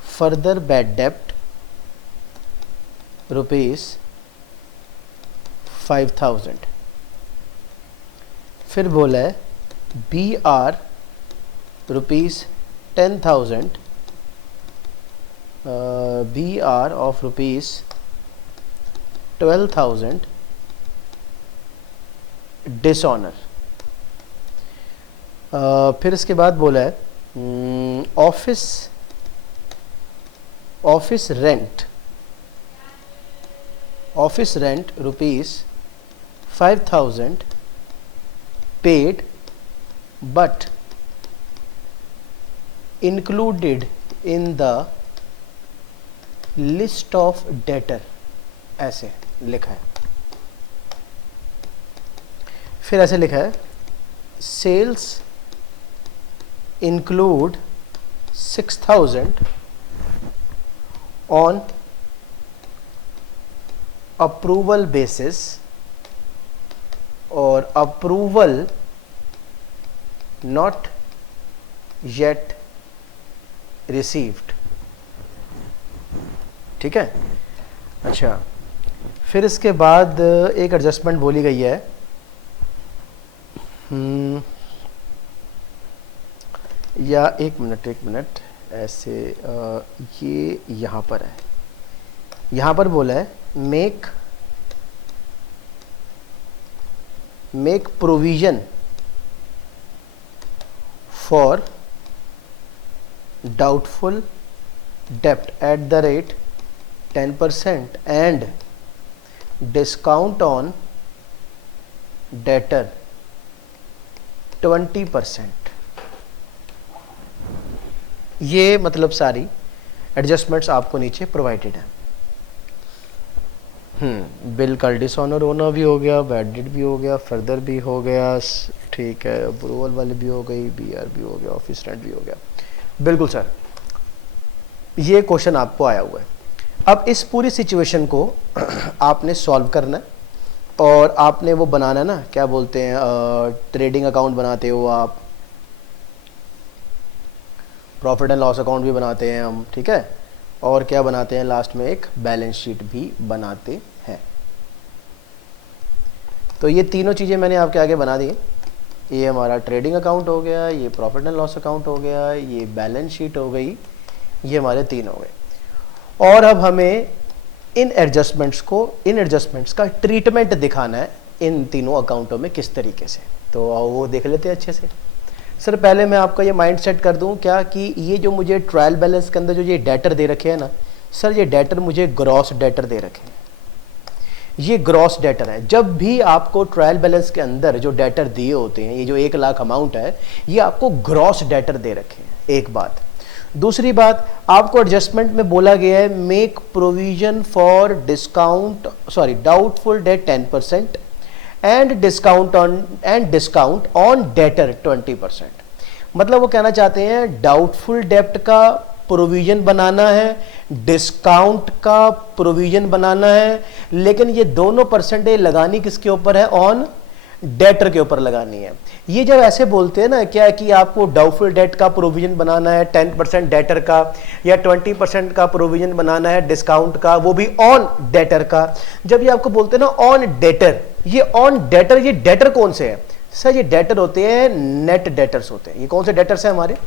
फर्दर बैड डेप्ट ₹5,000। फिर बोला है BR ₹10,000, BR ऑफ ₹12,000 डिसऑनर। फिर इसके बाद बोला है office rent ₹5,000 paid but included in the list of debtor, ऐसे लिखा है। फिर ऐसे लिखा है sales include 6,000 on approval basis और अप्रूवल नॉट येट रिसीव्ड। ठीक है। अच्छा, फिर इसके बाद एक एडजस्टमेंट बोली गई है या एक मिनट ऐसे ये यहाँ पर है, यहाँ पर बोला है मेक प्रोविजन फॉर डाउटफुल डेप्ट at the rate 10% and discount on debtor 20%। ये मतलब सारी एडजस्टमेंट्स आपको नीचे प्रोवाइडेड है। बिल का डिसऑनर होना भी हो गया, बैड डेट भी हो गया, फर्दर भी हो गया, ठीक है, अप्रूवल वाली भी हो गई, BR भी हो गया, ऑफिस रेंट भी हो गया। बिल्कुल सर, ये क्वेश्चन आपको आया हुआ है। अब इस पूरी सिचुएशन को आपने सॉल्व करना है और आपने वो बनाना है ना, क्या बोलते हैं, ट्रेडिंग अकाउंट बनाते हो आप, प्रॉफिट एंड लॉस अकाउंट भी बनाते हैं हम, ठीक है, और क्या बनाते हैं, लास्ट में एक बैलेंस शीट भी बनाते हैं। तो ये तीनों चीज़ें मैंने आपके आगे बना दी। ये हमारा ट्रेडिंग अकाउंट हो गया, ये प्रॉफिट एंड लॉस अकाउंट हो गया, ये बैलेंस शीट हो गई, ये हमारे तीन हो गए। और अब हमें इन एडजस्टमेंट्स का ट्रीटमेंट दिखाना है इन तीनों अकाउंटों में किस तरीके से। तो आओ वो देख लेते हैं अच्छे से। सर पहले मैं आपका ये माइंड सेट कर दूं क्या कि ये जो मुझे ट्रायल बैलेंस के अंदर जो ये डेटर दे रखे हैं ना सर, ये डेटर मुझे ग्रॉस डेटर दे रखे हैं। ये ग्रॉस डेटर है। जब भी आपको ट्रायल बैलेंस के अंदर जो डेटर दिए होते हैं, ये जो 1,00,000 अमाउंट है, ये आपको ग्रॉस डेटर दे रखे हैं, एक बात। दूसरी बात, आपको एडजस्टमेंट में बोला गया है make provision for doubtful date 10% and discount on debtor 20%। मतलब वो कहना चाहते हैं डाउटफुल डेप्ट का प्रोविजन बनाना है, डिस्काउंट का प्रोविजन बनाना है, लेकिन ये दोनों परसेंटेज लगानी किसके ऊपर है, ऑन डेटर के ऊपर लगानी है। ये जब ऐसे बोलते हैं ना क्या कि आपको डाउटफुल डेट का प्रोविजन बनाना है 10% डेटर का, या 20% का प्रोविजन बनाना है डिस्काउंट का, वो भी ऑन डेटर का। जब ये आपको बोलते हैं ना ऑन डेटर, ये ऑन डेटर, ये डेटर कौन से है सर? ये डेटर होते हैं नेट डेटर्स होते हैं। ये कौन से डेटर्स हैं हमारे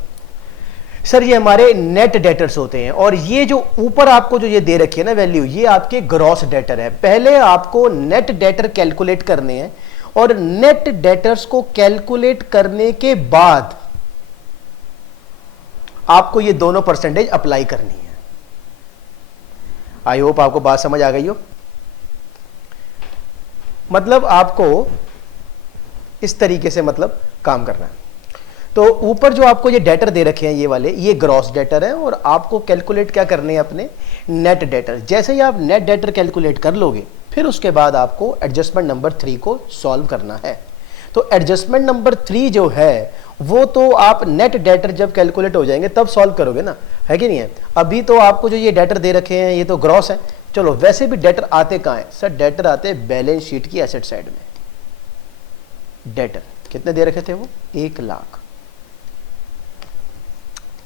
सर? ये हमारे नेट डेटर्स होते हैं। और ये जो ऊपर आपको जो ये दे रखी है ना वैल्यू, ये आपके ग्रॉस डेटर है। पहले आपको नेट डेटर कैलकुलेट करने हैं और नेट डेटर्स को कैलकुलेट करने के बाद आपको ये दोनों परसेंटेज अप्लाई करनी है। आई होप आपको बात समझ आ गई हो। मतलब आपको इस तरीके से मतलब काम करना है। तो ऊपर जो आपको ये डेटर दे रखे हैं ये वाले, ये ग्रॉस डेटर है और आपको कैलकुलेट क्या करने हैं अपने नेट डेटर। जैसे ही आप नेट डेटर कैलकुलेट कर लोगे फिर उसके बाद आपको एडजस्टमेंट नंबर 3 को सॉल्व करना है। तो एडजस्टमेंट नंबर 3 जो है वो तो आप नेट डेटर जब कैलकुलेट हो जाएंगे तब सॉल्व करोगे ना, है कि नहीं है? अभी तो आपको जो ये डेटर दे रखे हैं ये तो ग्रॉस है। चलो वैसे भी डेटर आते कहाँ हैं सर? डेटर आते हैं बैलेंस शीट की एसेट साइड में। डेटर कितने दे रखे थे वो? 1 लाख।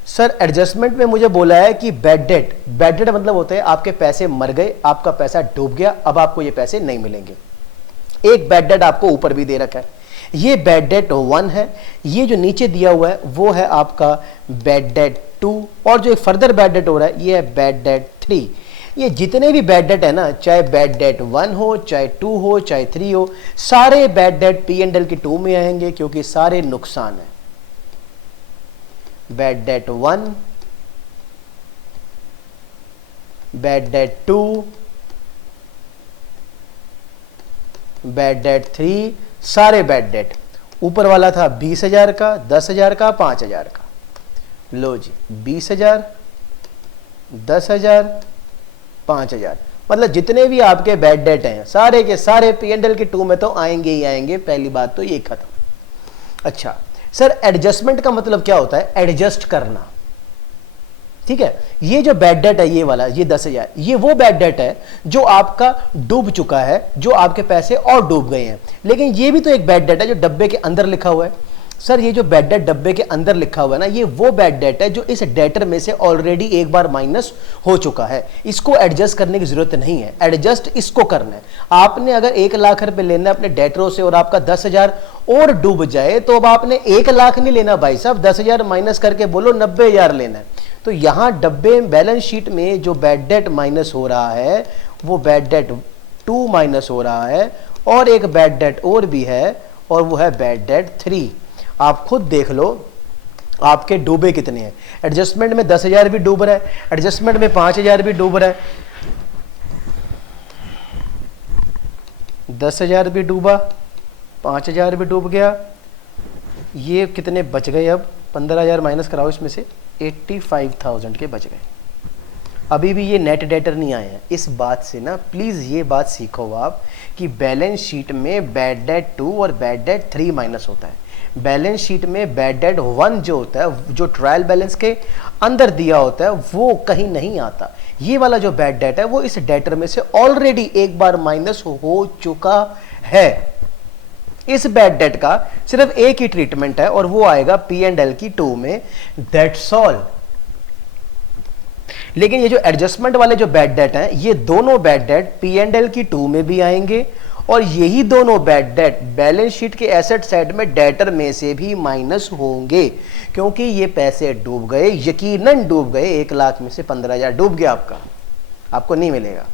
सर एडजस्टमेंट में मुझे बोला है कि बैड डेट, बैड डेट मतलब होता है आपके पैसे मर गए, आपका पैसा डूब गया, अब आपको ये पैसे नहीं मिलेंगे। एक बैड डेट आपको ऊपर भी दे रखा है, ये बैड डेट 1 है। ये जो नीचे दिया हुआ है वो है आपका बैड डेट 2, और जो एक फर्दर बैड डेट हो रहा है ये है बैड डेट 3। ये जितने भी बैड डेट है ना, चाहे बैड डेट 1 हो, चाहे 2 हो, चाहे 3 हो, सारे बैड डेट P&L के 2 में आएंगे क्योंकि सारे नुकसान है। Bad debt 1, bad debt 2, bad debt 3, सारे बैड डेट। ऊपर वाला था 20,000 का, 10,000 का, 5,000 का। लो जी 20,000, 10,000, 5,000, मतलब जितने भी आपके बैड डेट हैं सारे के सारे P&L के 2 में तो आएंगे ही आएंगे। पहली बात तो ये खत्म। अच्छा सर एडजस्टमेंट का मतलब क्या होता है? एडजस्ट करना, ठीक है। ये जो बैड डेट है ये वाला, ये 10,000, ये वो बैड डेट है जो आपका डूब चुका है, जो आपके पैसे और डूब गए हैं। लेकिन ये भी तो एक बैड डेट है जो डब्बे के अंदर लिखा हुआ है। सर ये जो बैड डेट डब्बे के अंदर लिखा हुआ है ना, ये वो बैड डेट है जो इस डेटर में से ऑलरेडी एक बार माइनस हो चुका है। इसको एडजस्ट करने की जरूरत नहीं है, एडजस्ट इसको करना है। आपने अगर 1 लाख रुपए लेना है अपने डेटरों से और आपका 10,000 और डूब जाए तो अब आपने 1 लाख नहीं लेना भाई साहब, 10,000 माइनस करके बोलो 90,000 लेना है। तो यहां डब्बे बैलेंस शीट में जो बैड डेट माइनस हो रहा है वो बैड डेट 2 माइनस हो रहा है, और एक बैड डेट और भी है और वो है बैड डेट 3। आप खुद देख लो आपके डूबे कितने हैं। एडजस्टमेंट में 10,000 भी डूब रहा है, एडजस्टमेंट में 5,000 भी डूब रहा है, 10,000 भी डूबा, 5,000 भी डूब गया। ये कितने बच गए? अब 15,000 माइनस कराओ इसमें से, 85,000 के बच गए। अभी भी ये नेट डेटर नहीं आए हैं। इस बात से ना प्लीज़ ये बात सीखो आप कि बैलेंस शीट में बैड डेट 2 और बैड डेट 3 माइनस होता है। बैलेंस शीट में बैड डेट 1 जो होता है, जो ट्रायल बैलेंस के अंदर दिया होता है, वो कहीं नहीं आता। ये वाला जो बैड डेट है वो इस डेटर में से ऑलरेडी एक बार माइनस हो चुका है। इस बैड डेट का सिर्फ एक ही ट्रीटमेंट है और वो आएगा P&L की 2 में, दैट्स ऑल। लेकिन ये जो एडजस्टमेंट वाले जो बैड डेट हैं, ये दोनों बैड डेट P&L की 2 में भी आएंगे और यही दोनों बैड डेट बैलेंस शीट के एसेट साइड में डेटर में से भी माइनस होंगे, क्योंकि ये पैसे डूब गए, यकीनन डूब गए। 1 लाख में से 15,000 डूब गया आपका, आपको नहीं मिलेगा।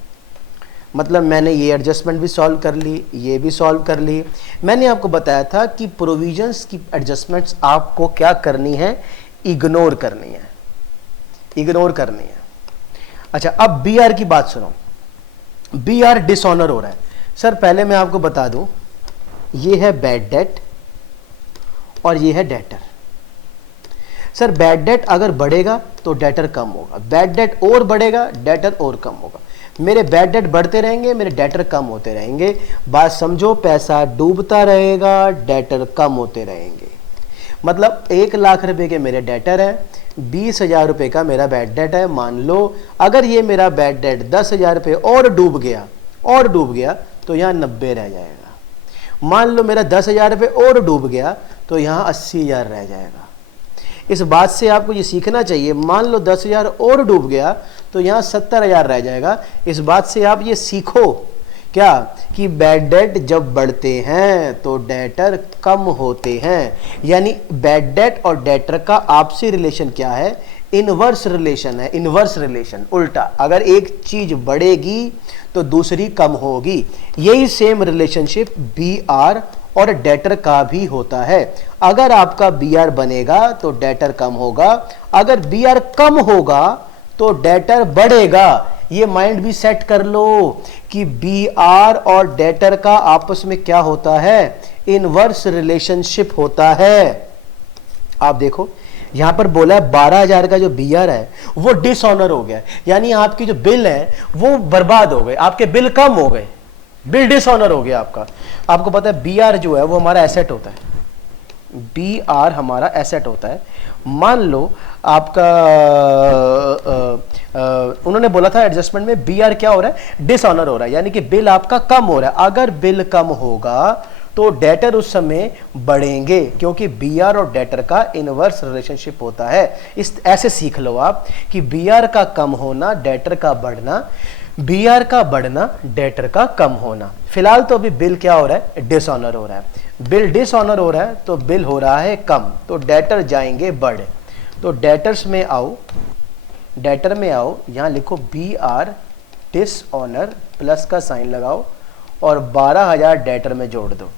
मतलब मैंने ये एडजस्टमेंट भी सॉल्व कर ली, ये भी सॉल्व कर ली। मैंने आपको बताया था कि प्रोविजंस की एडजस्टमेंट्स आपको क्या करनी है? इग्नोर करनी है, इग्नोर करनी है। अच्छा अब BR की बात सुनो। BR डिसऑनर हो रहा है। सर पहले मैं आपको बता दूं, ये है बैड डेट और ये है डेटर। सर बैड डेट अगर बढ़ेगा तो डेटर कम होगा, बैड डेट और बढ़ेगा डेटर और कम होगा। मेरे बैड डेट बढ़ते रहेंगे, मेरे डेटर कम होते रहेंगे। बात समझो, पैसा डूबता रहेगा, डेटर कम होते रहेंगे। मतलब 1 लाख रुपए के मेरे डेटर है, 20,000 रुपए का मेरा बैड डेट है। मान लो अगर ये मेरा बैड डेट 10,000 रुपये और डूब गया तो यहाँ 90 रह जाएगा। मान लो मेरा 10,000 रुपये और डूब गया तो यहाँ 80,000 रह जाएगा। इस बात से आपको ये सीखना चाहिए, मान लो 10,000 और डूब गया तो यहाँ 70,000 रह जाएगा। इस बात से आप ये सीखो क्या कि बैड डेट जब बढ़ते हैं तो डेटर कम होते हैं। यानी बैड डेट और डेटर का आपसी रिलेशन क्या है? इनवर्स रिलेशन है, इनवर्स रिलेशन, उल्टा। अगर एक चीज बढ़ेगी तो दूसरी कम होगी। यही सेम रिलेशनशिप बी आर और डेटर का भी होता है। अगर आपका बी आर बनेगा तो डेटर कम होगा, अगर बी आर कम होगा तो डेटर बढ़ेगा। ये माइंड भी सेट कर लो कि बी आर और डेटर का आपस में क्या होता है? इनवर्स रिलेशनशिप होता है। आप देखो यहां पर बोला है 12,000 का जो बी आर है वो डिसऑनर हो गया, यानी आपकी जो बिल है वो बर्बाद हो गए, आपके बिल कम हो गए, बिल डिसऑनर हो गया आपका। आपको पता है बी आर जो है वो हमारा एसेट होता है, बी आर हमारा एसेट होता है। मान लो आपका उन्होंने बोला था एडजस्टमेंट में बी आर क्या हो रहा है? डिसऑनर हो रहा है, यानी कि बिल आपका कम हो रहा है। अगर बिल कम होगा तो डेटर उस समय बढ़ेंगे, क्योंकि बी आर और डेटर का इनवर्स रिलेशनशिप होता है। इस ऐसे सीख लो आप कि बी आर का कम होना, डेटर का बढ़ना, बी आर का बढ़ना, डेटर का कम होना। फिलहाल तो अभी बिल क्या हो रहा है? डिसऑनर हो रहा है। बिल डिसऑनर हो रहा है तो बिल हो रहा है कम, तो डेटर जाएंगे बढ़। तो डेटर्स में आओ, डेटर में आओ, यहां लिखो बी आर डिसऑनर, प्लस का साइन लगाओ और 12,000 डेटर में जोड़ दो।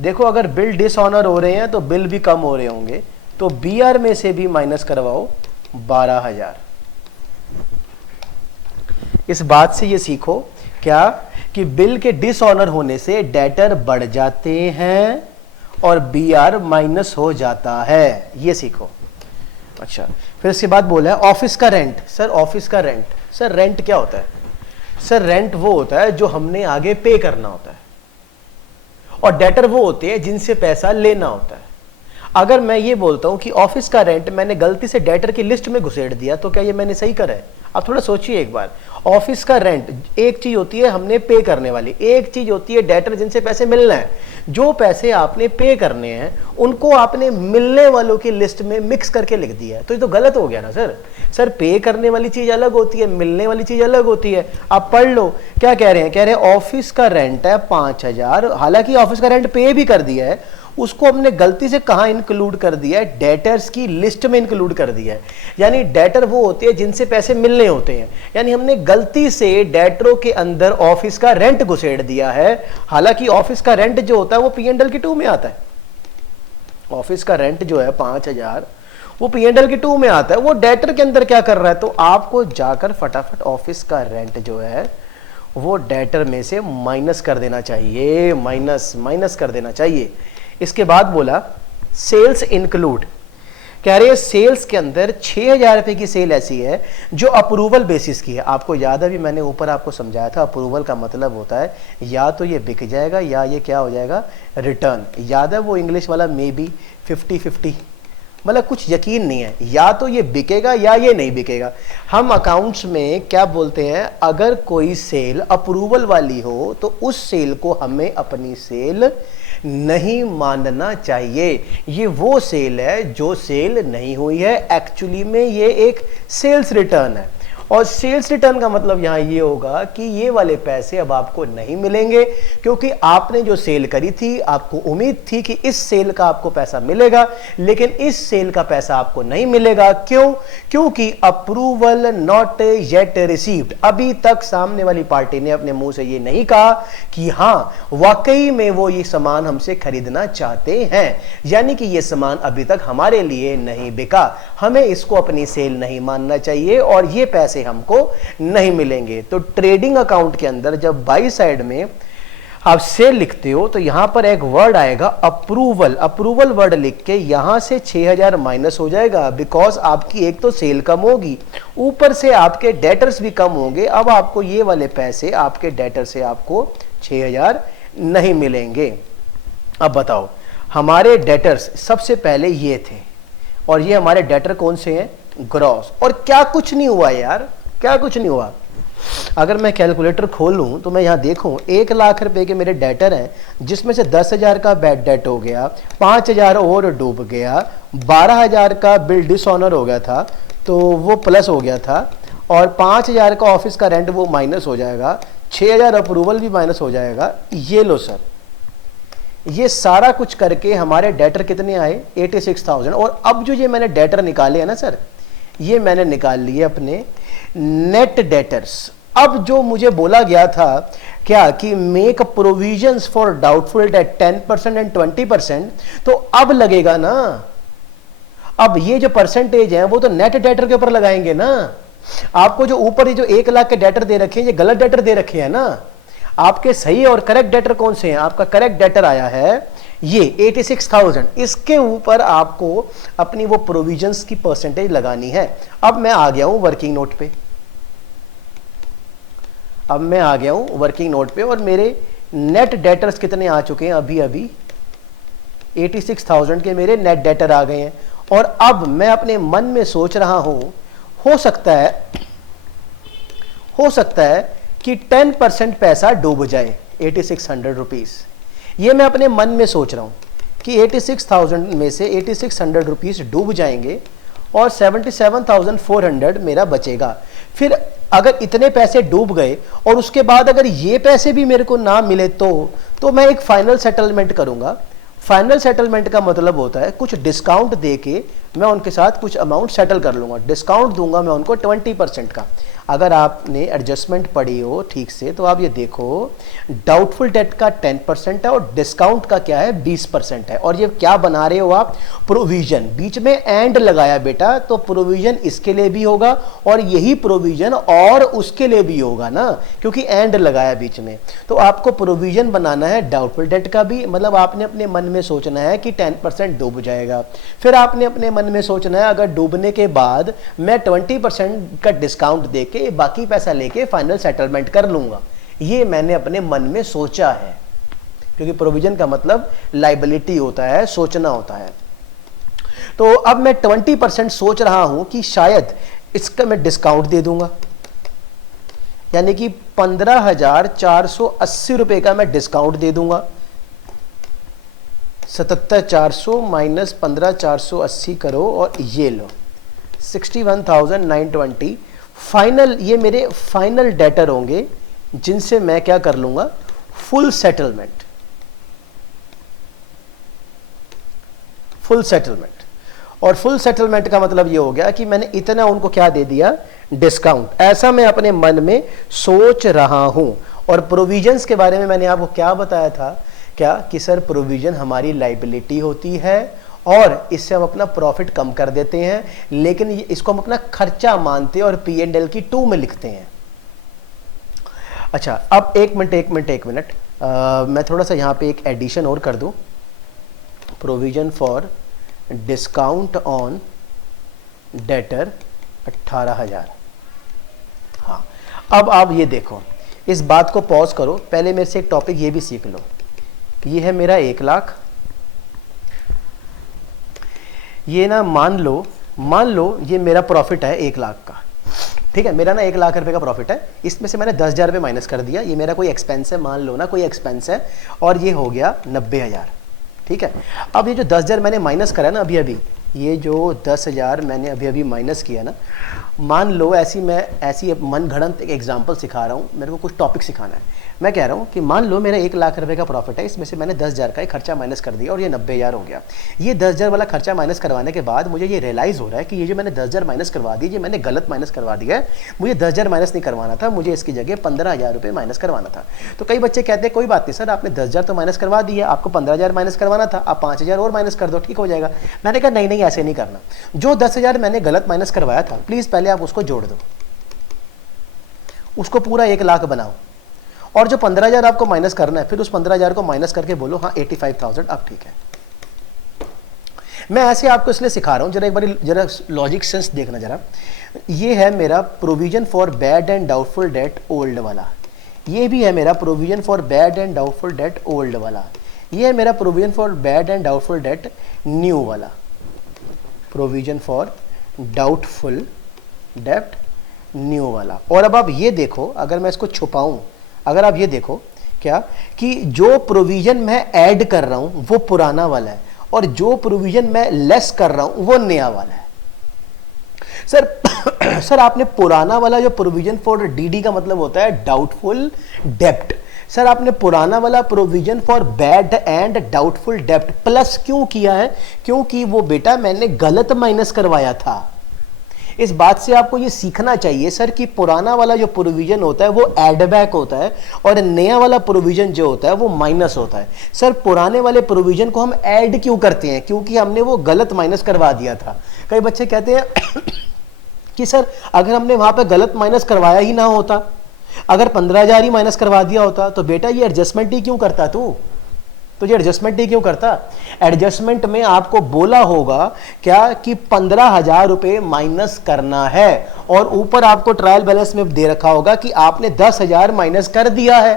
देखो अगर बिल डिसऑनर हो रहे हैं तो बिल भी कम हो रहे होंगे, तो बी आर में से भी माइनस करवाओ 12,000। इस बात से ये सीखो क्या कि बिल के डिसऑनर होने से डेटर बढ़ जाते हैं और बी आर माइनस हो जाता है, ये सीखो। अच्छा, फिर इसके बाद बोला है ऑफिस का रेंट। सर ऑफिस का रेंट, सर रेंट क्या होता है? सर रेंट वो होता है जो हमने आगे पे करना होता है, और डेटर वो होते हैं जिनसे पैसा लेना होता है। अगर मैं ये बोलता हूं कि ऑफिस का रेंट मैंने गलती से डेटर की लिस्ट में घुसेड़ दिया तो क्या ये मैंने सही करा है? आप थोड़ा सोचिए एक बार। ऑफिस का रेंट एक चीज होती है हमने पे करने वाली, एक चीज होती है डेटर जिनसे पैसे मिलना है। जो पैसे आपने पे करने हैं उनको आपने मिलने वालों की लिस्ट में मिक्स करके लिख दिया है, तो ये तो गलत हो गया ना सर। सर पे करने वाली चीज अलग होती है, मिलने वाली चीज अलग होती है। आप पढ़ लो क्या कह रहे हैं। कह रहे हैं ऑफिस का रेंट है 5,000, हालांकि ऑफिस का रेंट पे भी कर दिया है, उसको हमने गलती से कहां इंक्लूड कर दिया है? डेटर्स की लिस्ट में इंक्लूड कर दिया है। यानी डेटर वो होते हैं जिनसे पैसे मिलने होते हैं, यानी हमने गलती से डेटरों के अंदर ऑफिस का रेंट घुसेड़ दिया है। हालांकि ऑफिस का रेंट जो होता है वो P&L की 2 में आता है। ऑफिस का रेंट जो है 5,000 वो P&L की 2 में आता है। वो डेटर के अंदर क्या कर रहा है? तो आपको जाकर फटाफट ऑफिस का रेंट जो है वो डेटर में से माइनस कर देना चाहिए, माइनस कर देना चाहिए। इसके बाद बोला सेल्स इंक्लूड। कह रहे हैं सेल्स के अंदर 6,000 रुपए की सेल ऐसी है जो अप्रूवल बेसिस की है। आपको याद है, अभी मैंने ऊपर आपको समझाया था, अप्रूवल का मतलब होता है या तो ये बिक जाएगा या ये क्या हो जाएगा? रिटर्न। याद है वो इंग्लिश वाला मे बी 50-50, मतलब कुछ यकीन नहीं है, या तो ये बिकेगा या ये नहीं बिकेगा। हम अकाउंट्स में क्या बोलते हैं? अगर कोई सेल अप्रूवल वाली हो तो उस सेल को हमें अपनी सेल नहीं मानना चाहिए। ये वो सेल है जो सेल नहीं हुई है, एक्चुअली में ये एक सेल्स रिटर्न है। और सेल्स रिटर्न का मतलब यहां ये होगा कि ये वाले पैसे अब आपको नहीं मिलेंगे, क्योंकि आपने जो सेल करी थी आपको उम्मीद थी कि इस सेल का आपको पैसा मिलेगा, लेकिन इस सेल का पैसा आपको नहीं मिलेगा। क्यों? क्योंकि अप्रूवल नॉट येट रिसीव्ड। अभी तक सामने वाली पार्टी ने अपने मुंह से ये नहीं कहा कि हां वाकई में वो ये सामान हमसे खरीदना चाहते हैं, यानी कि ये सामान अभी तक हमारे लिए नहीं बिका, हमें इसको अपनी सेल नहीं मानना चाहिए और ये पैसे हमको नहीं मिलेंगे। तो ट्रेडिंग अकाउंट के अंदर जब बाई साइड में आप सेल लिखते हो तो यहां पर एक वर्ड आएगा अप्रूवल। अप्रूवल वर्ड लिख के यहां से 6,000 माइनस हो जाएगा, बिकॉज आपकी एक तो सेल कम होगी, ऊपर से आपके डेटर्स भी कम होंगे। अब आपको ये वाले पैसे आपके डेटर से आपको 6,000 नहीं मिलेंगे। अब बताओ, हमारे डेटर्स सबसे पहले ये थे और ये हमारे डेटर कौन से हैं? ग्रॉस। और क्या कुछ नहीं हुआ यार, क्या कुछ नहीं हुआ। अगर मैं कैलकुलेटर खोलूं तो मैं यहाँ देखूं 1,00,000 रुपए के मेरे डेटर हैं, जिसमें से 10,000 का बैड डेट हो गया, 5,000 और डूब गया, 12,000 का बिल डिसऑनर हो गया था तो वो प्लस हो गया था, और 5,000 का ऑफिस का रेंट वो माइनस हो जाएगा, 6,000 अप्रूवल भी माइनस हो जाएगा। ये लो सर, ये सारा कुछ करके हमारे डेटर कितने आए 86,000। और अब जो ये मैंने डेटर निकाले हैं ना सर, ये मैंने निकाल लिए अपने नेट डेटर्स। अब जो मुझे बोला गया था क्या कि make provisions for doubtful date 10% and 20%, तो अब लगेगा ना, अब ये जो परसेंटेज है वो तो नेट डेटर के ऊपर लगाएंगे ना। आपको जो ऊपर ये जो 1,00,000 के डेटर दे रखे हैं, ये गलत डेटर दे रखे हैं ना। आपके सही और करेक्ट डेटर कौन से हैं? आपका करेक्ट डेटर आया है ये 86,000, इसके ऊपर आपको अपनी वो प्रोविजंस की परसेंटेज लगानी है। अब मैं आ गया हूं वर्किंग नोट पे, अब मैं आ गया हूं वर्किंग नोट पे, और मेरे नेट डेटर्स कितने आ चुके हैं? अभी अभी 86,000 के मेरे नेट डेटर आ गए हैं। और अब मैं अपने मन में सोच रहा हूं, हो सकता है कि 10% पैसा डूब जाए 8600 रुपीज। ये मैं अपने मन में सोच रहा हूं कि 86,000 में से 8600 रुपीज डूब जाएंगे और 77,400 मेरा बचेगा। फिर अगर इतने पैसे डूब गए और उसके बाद अगर ये पैसे भी मेरे को ना मिले तो मैं एक फाइनल सेटलमेंट करूंगा। फाइनल सेटलमेंट का मतलब होता है कुछ डिस्काउंट देके मैं उनके साथ कुछ अमाउंट सेटल कर लूंगा। डिस्काउंट दूंगा मैं उनको 20% का। अगर आपने एडजस्टमेंट पढ़ी हो ठीक से तो आप ये देखो, डाउटफुल डेट का 10% है और डिस्काउंट का क्या है 20% है। और ये क्या बना रहे हो आप? प्रोविजन। बीच में एंड लगाया बेटा, तो प्रोविजन इसके लिए भी होगा और यही प्रोविजन और उसके लिए भी होगा ना, क्योंकि एंड लगाया बीच में। तो आपको प्रोविजन बनाना है डाउटफुल डेट का भी, मतलब आपने अपने मन में सोचना है कि 10% डूब जाएगा। फिर आपने अपने मन में सोचना है अगर डूबने के बाद मैं 20% का डिस्काउंट देके बाकी पैसा लेके फाइनल सेटलमेंट कर लूंगा। ये मैंने अपने मन में सोचा है, क्योंकि प्रोविजन का मतलब लायबिलिटी होता है, सोचना होता है। तो अब मैं 20% सोच रहा हूं कि शायद इसका मैं डिस्काउंट दे दूंगा, यानी कि 15,480 रुपए का मैं डिस्काउंट दे दूंगा। 77,400 माइनस 15,480 करो और ये लो 61,920। फाइनल, ये मेरे फाइनल डेटर होंगे जिनसे मैं क्या कर लूंगा? Full settlement. Full settlement. और फुल सेटलमेंट का मतलब ये हो गया कि मैंने इतना उनको क्या दे दिया? डिस्काउंट। ऐसा मैं अपने मन में सोच रहा हूं। और प्रोविजंस के बारे में मैंने आपको क्या बताया था? क्या कि सर प्रोविजन हमारी लायबिलिटी होती है और इससे हम अपना प्रॉफिट कम कर देते हैं, लेकिन इसको हम अपना खर्चा मानते हैं और P&L की 2 में लिखते हैं। अच्छा, अब एक मिनट मैं थोड़ा सा यहाँ पे एक एडिशन और कर दूं। Provision for discount on debtor 18,000। हाँ, अब आप ये देखो, इस बात को पॉज करो, पहले मेरे से एक टॉपिक ये भी सीख लो। ये है मेरा 1,00,000। ये ना मान लो ये मेरा प्रॉफिट है 1,00,000 का, ठीक है। मेरा ना 1,00,000 रुपए का प्रॉफिट है, इसमें से मैंने 10,000 रुपये माइनस कर दिया। ये मेरा कोई एक्सपेंस है, मान लो ना कोई एक्सपेंस है, और ये हो गया 90,000, ठीक है। अब ये जो 10,000 मैंने माइनस करा ना अभी, ये जो 10,000 मैंने अभी माइनस किया ना, मान लो ऐसी मन घड़ंत एक एग्जाम्पल सिखा रहा हूँ, मेरे को कुछ टॉपिक सिखाना है। मैं कह रहा हूँ कि मान लो मेरा 1,00,000 रुपए का प्रॉफिट है, इसमें से मैंने 10,000 का ही खर्चा माइनस कर दिया और ये 90,000 हो गया। ये 10,000 वाला खर्चा माइनस करवाने के बाद मुझे ये रियलाइज़ हो रहा है कि ये जो मैंने 10,000 माइनस करवा दी, ये मैंने गलत माइनस करवा दिया है। मुझे 10,000 माइनस नहीं करवाना था, मुझे इसकी जगह 15,000 रुपये माइनस करवाना था। तो कई बच्चे कहते हैं कोई बात नहीं सर, आपने 10,000 तो माइनस करवा दिया, आपको 15,000 माइनस करवाना था, आप 5,000 और माइनस कर दो, ठीक हो जाएगा। मैंने कहा नहीं, ऐसे नहीं करना। जो 10,000 मैंने गलत माइनस करवाया था, प्लीज़ पहले आप उसको जोड़ दो, उसको पूरा 1,00,000 बनाओ, और जो 15,000 आपको माइनस करना है, फिर उस 15,000 को माइनस करके बोलो हाँ 85,000 अब ठीक है। मैं ऐसे आपको इसलिए सिखा रहा हूं, जरा एक बार जरा लॉजिक सेंस देखना जरा। ये है मेरा provision for bad and doubtful debt old वाला, ये भी है मेरा provision for bad and doubtful debt old वाला, ये है मेरा provision for bad and doubtful debt new वाला। Provision for doubtful debt new वाला। और अब आप ये देखो, अगर मैं इसको छुपाऊं, अगर आप ये देखो क्या कि जो प्रोविजन मैं ऐड कर रहा हूं वो पुराना वाला है और जो प्रोविजन मैं लेस कर रहा हूं वो नया वाला है। सर सर आपने पुराना वाला जो प्रोविजन फॉर डीडी का मतलब होता है डाउटफुल डेब्ट, सर आपने पुराना वाला provision for bad and doubtful डेब्ट प्लस क्यों किया है? क्योंकि वो बेटा मैंने गलत माइनस करवाया था। इस बात से आपको ये सीखना चाहिए सर कि पुराना वाला जो प्रोविजन होता है वो एड बैक होता है और नया वाला प्रोविजन जो होता है वो माइनस होता है। सर पुराने वाले प्रोविजन को हम ऐड क्यों करते हैं? क्योंकि हमने वो गलत माइनस करवा दिया था। कई बच्चे कहते हैं कि सर अगर हमने वहां पे गलत माइनस करवाया ही ना होता, अगर 15,000 ही माइनस करवा दिया होता तो बेटा ये एडजस्टमेंट ही क्यों करता तू? तो ये एडजस्टमेंट ही क्यों करता? एडजस्टमेंट में आपको बोला होगा क्या कि 15,000 रुपए माइनस करना है और ऊपर आपको ट्रायल बैलेंस में दे रखा होगा कि आपने 10,000 माइनस कर दिया है।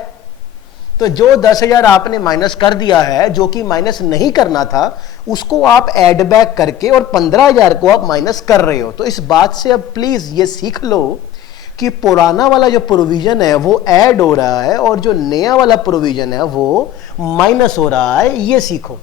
तो जो 10,000 आपने माइनस कर दिया है, जो कि माइनस नहीं करना था, उसको आप ऐड बैक करके और 15,000 को आप माइनस कर रहे हो। तो इस बात से अब प्लीज ये सीख लो कि पुराना वाला जो प्रोविजन है वो ऐड हो रहा है और जो नया वाला प्रोविजन है वो माइनस हो रहा है, ये सीखो,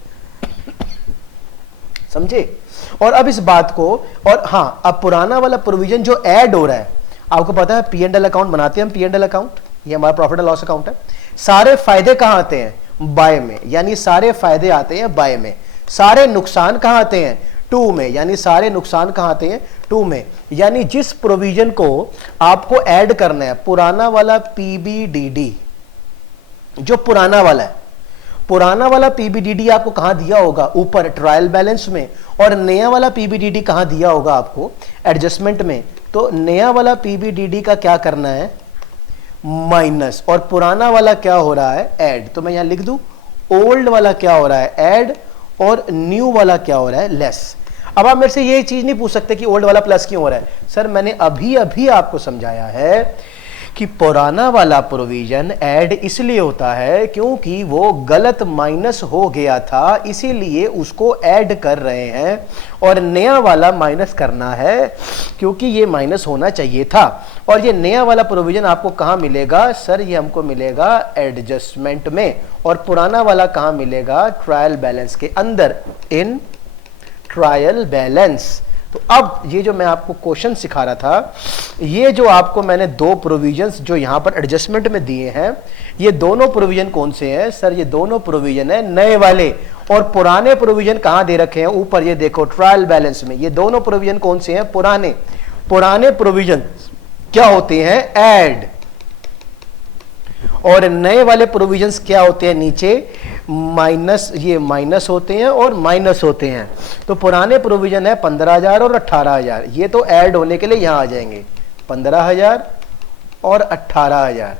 समझे? और अब इस बात को, और हां अब पुराना वाला प्रोविजन जो ऐड हो रहा है, आपको पता है P&L अकाउंट बनाते हैं हम, P&L अकाउंट, ये हमारा प्रॉफिट एंड लॉस अकाउंट है। सारे फायदे कहां आते हैं? बाय में, यानी सारे फायदे आते हैं बाय में। सारे नुकसान कहां आते हैं? टू में, यानी सारे नुकसान कहां आते हैं? टू में। यानी जिस प्रोविजन को आपको ऐड करना है, पुराना वाला PBDD, जो पुराना वाला है, पुराना वाला PBDD आपको कहां दिया होगा? ऊपर ट्रायल बैलेंस में। और नया वाला PBDD कहां दिया होगा आपको? एडजस्टमेंट में। तो नया वाला PBDD का क्या करना है? माइनस। और पुराना वाला क्या हो रहा है? ऐड। तो मैं यहां लिख दूं ओल्ड वाला क्या हो रहा है? ऐड। और न्यू वाला क्या हो रहा है? लेस। अब आप मेरे से ये चीज नहीं पूछ सकते कि ओल्ड वाला प्लस क्यों हो रहा है। सर मैंने अभी अभी आपको समझाया है कि पुराना वाला प्रोविजन ऐड इसलिए होता है क्योंकि वो गलत माइनस हो गया था, इसीलिए उसको ऐड कर रहे हैं। और नया वाला माइनस करना है क्योंकि ये माइनस होना चाहिए था। और ये नया वाला प्रोविजन आपको कहां मिलेगा? सर ये हमको मिलेगा एडजस्टमेंट में। और पुराना वाला कहां मिलेगा? ट्रायल बैलेंस के अंदर, इन ट्रायल बैलेंस। तो अब ये जो मैं आपको क्वेश्चन सिखा रहा था, ये जो आपको मैंने दो प्रोविजंस जो यहां पर एडजस्टमेंट में दिए हैं, ये दोनों प्रोविजन कौन से हैं? सर ये दोनों प्रोविजन है नए वाले। और पुराने प्रोविजन कहां दे रखे हैं? ऊपर ये देखो ट्रायल बैलेंस में। ये दोनों प्रोविजन कौन से हैं? पुराने। पुराने प्रोविजन क्या होते हैं? ऐड। और नए वाले प्रोविजंस क्या होते हैं? नीचे माइनस, ये माइनस होते हैं और माइनस होते हैं। तो पुराने प्रोविजन है 15,000 और 18,000, ये तो ऐड होने के लिए यहां आ जाएंगे, 15,000 और 18,000।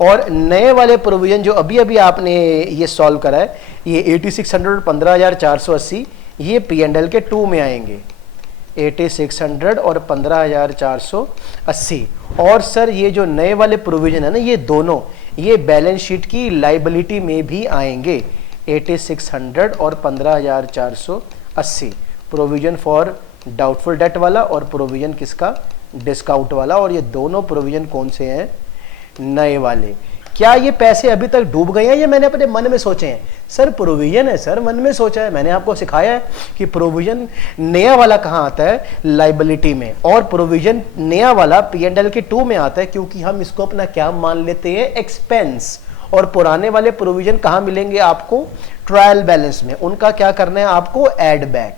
और नए वाले प्रोविजन जो अभी अभी आपने ये सॉल्व करा है, ये 8600 और 15,480, ये P&L के 2 में आएंगे, 8600 और 15,480। और सर ये जो नए वाले प्रोविजन है ना, ये दोनों ये बैलेंस शीट की लाइबिलिटी में भी आएंगे, 8600 और 15,480, प्रोविजन फॉर डाउटफुल डेट वाला और प्रोविजन किसका? डिस्काउंट वाला। और ये दोनों प्रोविजन कौन से हैं? नए वाले। क्या ये पैसे अभी तक डूब गए हैं या मैंने अपने मन में सोचे हैं? सर प्रोविजन है सर, मन में सोचा है। मैंने आपको सिखाया है कि प्रोविजन नया वाला कहां आता है? लाइबिलिटी में। और प्रोविजन नया वाला P&L के 2 में आता है क्योंकि हम इसको अपना क्या मान लेते हैं? एक्सपेंस। और पुराने वाले प्रोविजन कहां मिलेंगे आपको? ट्रायल बैलेंस में। उनका क्या करना है आपको? Add back.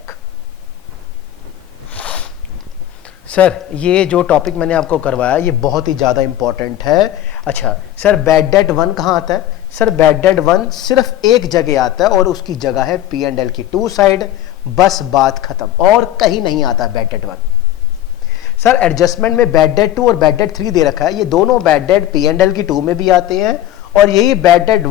सर ये जो टॉपिक मैंने आपको करवाया ये बहुत ही ज़्यादा इंपॉर्टेंट है। अच्छा सर बैड डेट 1 कहाँ आता है? सर बैड डेट 1 सिर्फ एक जगह आता है और उसकी जगह है P&L की 2 साइड, बस बात खत्म, और कहीं नहीं आता बैड डेट 1। सर एडजस्टमेंट में बैड डेट 2 और बैड डेट 3 दे रखा है, ये दोनों बैड डेट P&L की 2 में भी आते हैं और यही बैड डेट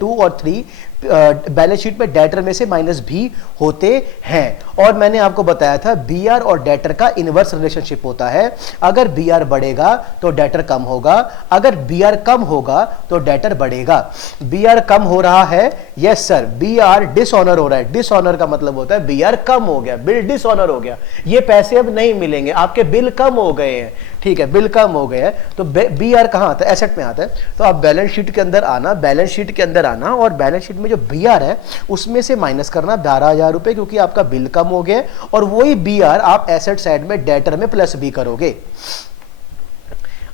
2 और 3 बैलेंस शीट में डेटर में से माइनस भी होते हैं। और मैंने आपको बताया था BR और डेटर का इनवर्स रिलेशनशिप होता है। अगर BR बढ़ेगा तो डेटर कम होगा, अगर BR कम होगा तो डेटर बढ़ेगा। BR कम हो रहा है, यस सर, BR डिसऑनर हो रहा है। डिसऑनर का मतलब होता है BR कम हो गया, बिल डिसऑनर हो गया, ये पैसे अब नहीं मिलेंगे, आपके बिल कम हो गए हैं। ठीक है, बिल कम हो गया है तो बी आर कहाँ आता है, एसेट में आता है। तो आप बैलेंस शीट के अंदर आना, बैलेंस शीट के अंदर आना और बैलेंस शीट में जो बी आर है उसमें से माइनस करना 12,000 रुपए, क्योंकि आपका बिल कम हो गया और वही बी आर आप एसेट साइड में डेटर में प्लस बी करोगे।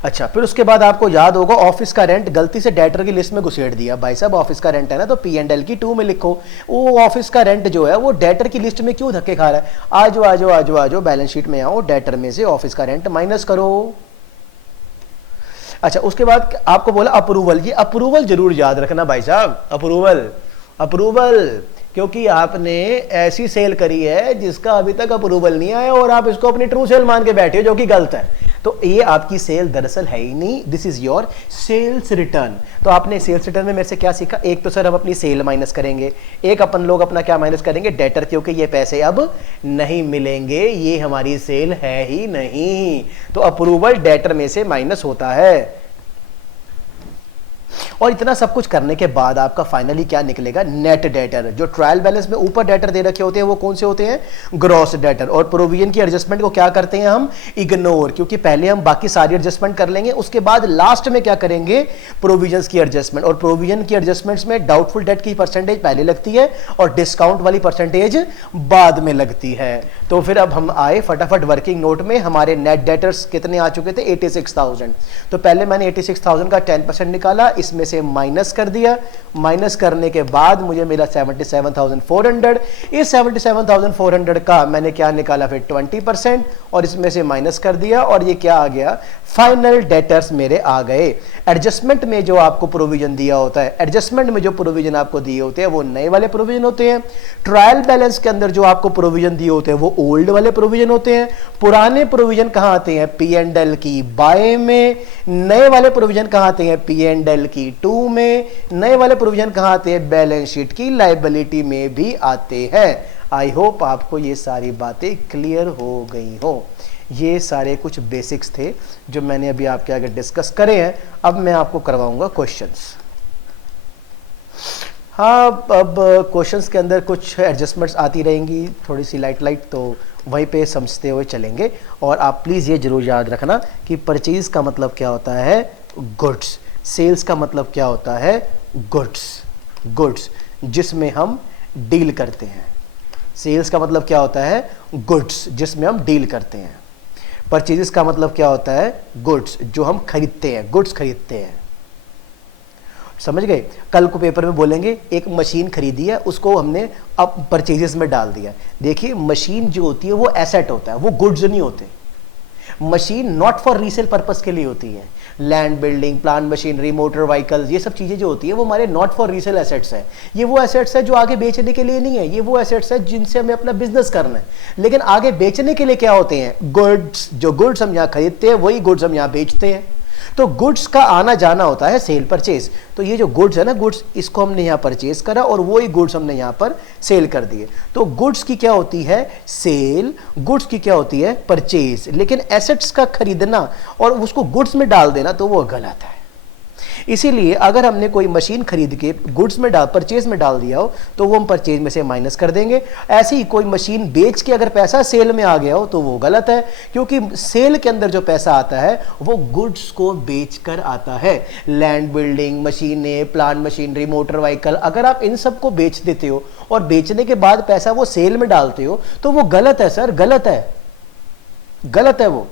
अच्छा, फिर उसके बाद आपको याद होगा ऑफिस का रेंट गलती से डेटर की लिस्ट में घुसेड़ दिया। भाई साहब ऑफिस का रेंट है ना तो पी एंड एल की 2 में लिखो। वो ऑफिस का रेंट जो है वो डेटर की लिस्ट में क्यों धक्के खा रहा है? आजो आजो आजो आजो बैलेंस शीट में आओ, डेटर में से ऑफिस का रेंट माइनस करो। अच्छा, उसके बाद आपको बोला अप्रूवल। ये अप्रूवल जरूर याद रखना भाई साहब, अप्रूवल अप्रूवल, क्योंकि आपने ऐसी सेल करी है जिसका अभी तक अप्रूवल नहीं आया और आप इसको अपनी ट्रू सेल मान के बैठे हो, जो कि गलत है। तो ये आपकी सेल दरअसल है ही नहीं, this is your sales return. तो आपने सेल्स रिटर्न में मेरे से क्या सीखा? एक तो सर हम अपनी सेल माइनस करेंगे, एक अपन लोग अपना क्या माइनस करेंगे? डेटर, क्योंकि ये पैसे अब नहीं मिलेंगे, ये हमारी सेल है ही नहीं। तो अप्रूवल डेटर में से माइनस होता है। और इतना सब कुछ करने के बाद आपका फाइनली क्या निकलेगा? Net debtor. जो ट्रायल बैलेंस में ऊपर डेटर दे रखे होते हैं वो कौन से होते हैं? Gross debtor. और प्रोविजन की एडजस्टमेंट को क्या करते हैं हम? इग्नोर, क्योंकि पहले हम बाकी सारी एडजस्टमेंट कर लेंगे, उसके बाद लास्ट में क्या करेंगे? प्रोविजंस की एडजस्टमेंट। और प्रोविजन की एडजस्टमेंट्स में डाउटफुल डेट की परसेंटेज पहले लगती है और डिस्काउंट वाली परसेंटेज बाद में लगती है। तो फिर अब हम आए फटाफट वर्किंग नोट में। हमारे नेट डेटर्स कितने आ चुके थे? 86,000। तो पहले मैंने 86,000 का 10% निकाला, इसमें से माइनस कर दिया। माइनस करने के बाद मुझे मिला 77,400। इस 77,400 का मैंने क्या निकाला? फिर 20% और इसमें से माइनस कर दिया और ये क्या आ गया? फाइनल डेटर्स मेरे आ गए। एडजस्टमेंट में जो आपको प्रोविजन दिया होता है, एडजस्टमेंट में जो प्रोविजन आपको दिए होते हैं वो नए वाले प्रोविजन होते हैं। ट्रायल बैलेंस के अंदर जो आपको प्रोविजन दिए होते हैं वो ओल्ड वाले प्रोविजन होते हैं। पुराने प्रोविजन कहां आते हैं? पी एंड एल की बाय में। नए वाले प्रोविजन कहां आते हैं? पी एंड एल की 2 में। नए वाले प्रोविजन कहां आते हैं? बैलेंस शीट की लायबिलिटी में भी आते हैं। आई होप आपको ये सारी बातें क्लियर हो गई हो। ये सारे कुछ बेसिक्स थे जो मैंने अभी आपके आगे डिस्कस करे हैं। अब मैं आपको करवाऊंगा क्वेश्चंस। हाँ, अब क्वेश्चंस के अंदर कुछ एडजस्टमेंट्स आती रहेंगी, थोड़ी सी लाइट, तो वहीं पे समझते हुए चलेंगे। और आप प्लीज़ ये जरूर याद रखना कि परचेज का मतलब क्या होता है? गुड्स। सेल्स का मतलब क्या होता है? गुड्स जिसमें हम डील करते हैं। सेल्स का मतलब क्या होता है? गुड्स जिसमें हम डील करते हैं। परचेजेस का मतलब क्या होता है? गुड्स जो हम खरीदते हैं, गुड्स खरीदते हैं। समझ गए? कल को पेपर में बोलेंगे एक मशीन खरीदी है, उसको हमने अब परचेजेस में डाल दिया। देखिए, मशीन जो होती है वो एसेट होता है, वो गुड्स नहीं होते। Machine not for resale purpose के लिए होती है। Land building, plant machinery, motor vehicles, ये सब चीजें जो होती है वो हमारे नॉट फॉर रीसेल एसेट्स है। ये वो एसेट्स है जो आगे बेचने के लिए नहीं है, ये वो एसेट्स है जिनसे हमें अपना बिजनेस करना है। लेकिन आगे बेचने के लिए क्या होते हैं? गुड्स। जो गुड्स हम यहाँ खरीदते हैं वही गुड्स हम यहाँ बेचते हैं। तो गुड्स का आना जाना होता है सेल परचेज। तो ये जो गुड्स है ना, गुड्स, इसको हमने यहाँ परचेज करा और वही गुड्स हमने यहाँ पर सेल कर दिए। तो गुड्स की क्या होती है? सेल। गुड्स की क्या होती है? परचेज। लेकिन एसेट्स का खरीदना और उसको गुड्स में डाल देना तो वो गलत है। इसीलिए अगर हमने कोई मशीन खरीद के गुड्स में परचेज में डाल दिया हो तो वो हम परचेज में से माइनस कर देंगे। ऐसे ही कोई मशीन बेच के अगर पैसा सेल में आ गया हो तो वो गलत है, क्योंकि सेल के अंदर जो पैसा आता है वो गुड्स को बेचकर आता है। लैंड बिल्डिंग, मशीनें, प्लांट मशीनरी, मोटर व्हीकल, अगर आप इन सब को बेच देते हो और बेचने के बाद पैसा वो सेल में डालते हो तो वो गलत है सर, गलत है, गलत है वो।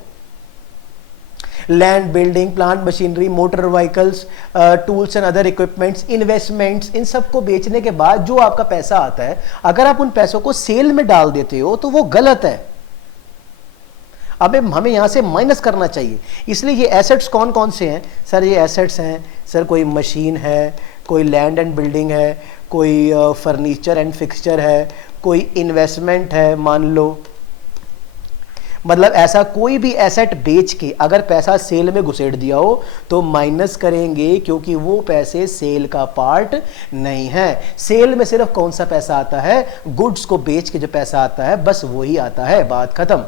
Land building, plant machinery, motor vehicles, tools and other equipments, investments, इन सब को बेचने के बाद जो आपका पैसा आता है, अगर आप उन पैसों को सेल में डाल देते हो तो वो गलत है। अब हमें यहां से माइनस करना चाहिए। इसलिए ये एसेट्स कौन कौन से हैं सर? ये एसेट्स हैं सर, कोई मशीन है, कोई लैंड एंड बिल्डिंग है, कोई फर्नीचर एंड फिक्सचर है, कोई इन्वेस्टमेंट है, मान लो। मतलब ऐसा कोई भी एसेट बेच के अगर पैसा सेल में घुसेड़ दिया हो तो माइनस करेंगे, क्योंकि वो पैसे सेल का पार्ट नहीं है। सेल में सिर्फ कौन सा पैसा आता है? गुड्स को बेच के जो पैसा आता है बस वही आता है, बात खत्म।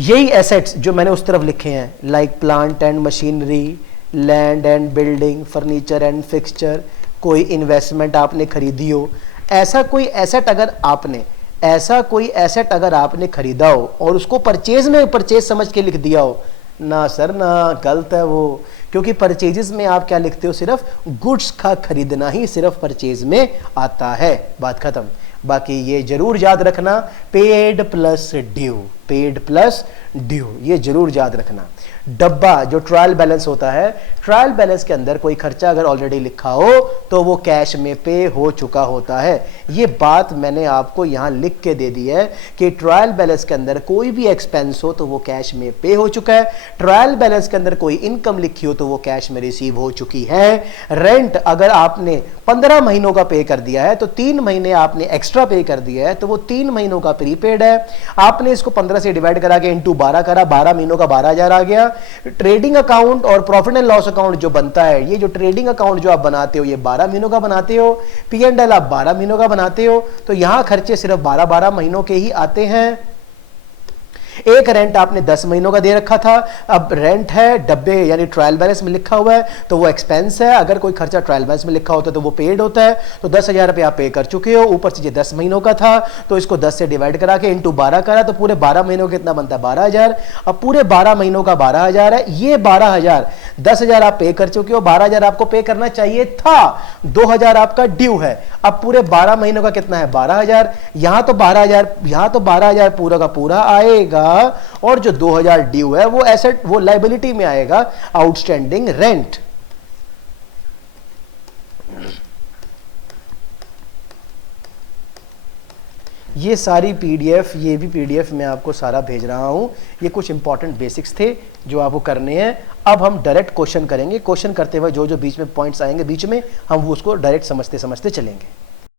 यही एसेट्स जो मैंने उस तरफ लिखे हैं, like plant and machinery, land and building, furniture and fixture, कोई इन्वेस्टमेंट आपने खरीदी हो, ऐसा कोई एसेट अगर आपने ऐसा कोई एसेट अगर आपने खरीदा हो और उसको परचेज में परचेज समझ के लिख दिया हो, ना सर ना, गलत है वो। क्योंकि परचेजेस में आप क्या लिखते हो, सिर्फ गुड्स का खरीदना ही सिर्फ परचेज में आता है, बात खत्म। बाकी ये जरूर याद रखना, paid plus due, paid plus due, ये जरूर याद रखना। डब्बा जो ट्रायल बैलेंस होता है, ट्रायल बैलेंस के अंदर कोई खर्चा अगर ऑलरेडी लिखा हो तो वो कैश में पे हो चुका होता है। ये बात मैंने आपको यहां लिख के दे दी है कि ट्रायल बैलेंस के अंदर कोई भी एक्सपेंस हो तो वो कैश में पे हो चुका है। ट्रायल बैलेंस के अंदर कोई इनकम लिखी हो तो वो कैश में रिसीव हो चुकी है। रेंट अगर आपने 15 महीनों का पे कर दिया है तो 3 महीने आपने एक्स्ट्रा पे कर दिया है तो वो 3 महीनों का प्रीपेड है। आपने इसको 15 से डिवाइड करा के इंटू 12 करा, 12 महीनों का 12,000 आ गया। ट्रेडिंग अकाउंट और प्रॉफिट एंड लॉस अकाउंट जो बनता है, ये जो ट्रेडिंग अकाउंट जो आप बनाते हो ये 12 महीनों का बनाते हो, P&L आप 12 महीनों का बनाते हो, तो यहां खर्चे सिर्फ 12-12 महीनों के ही आते हैं। एक रेंट आपने 10 महीनों का दे रखा था, अब रेंट है डब्बे यानी ट्रायल बैलेंस में लिखा हुआ है तो वो एक्सपेंस है। अगर कोई खर्चा ट्रायल बैलेंस में लिखा होता है तो वो पेड होता है। तो 10,000 रुपये आप पे कर चुके हो, ऊपर से ये 10 महीनों का था तो इसको 10 से डिवाइड करा के इंटू 12 करा तो पूरे 12 महीनों का कितना बनता है, 12,000। अब पूरे 12 महीनों का 12,000 है। ये 12,000, 10,000 आप पे कर चुके हो, 12,000 आपको पे करना चाहिए था, 2,000 आपका ड्यू है। अब पूरे 12 महीनों का कितना है, 12,000। यहां तो 12,000, यहां तो 12,000 पूरा का पूरा आएगा और जो 2,000 ड्यू है वो एसेट, वो लायबिलिटी में आएगा, आउटस्टैंडिंग रेंट। ये सारी पीडीएफ, ये भी पीडीएफ मैं आपको सारा भेज रहा हूं। ये कुछ इंपॉर्टेंट बेसिक्स थे जो आपको करने हैं। अब हम डायरेक्ट क्वेश्चन करेंगे। क्वेश्चन करते हुए जो जो बीच में पॉइंट्स आएंगे बीच में, हम वो उसको डायरेक्ट समझते समझते चलेंगे।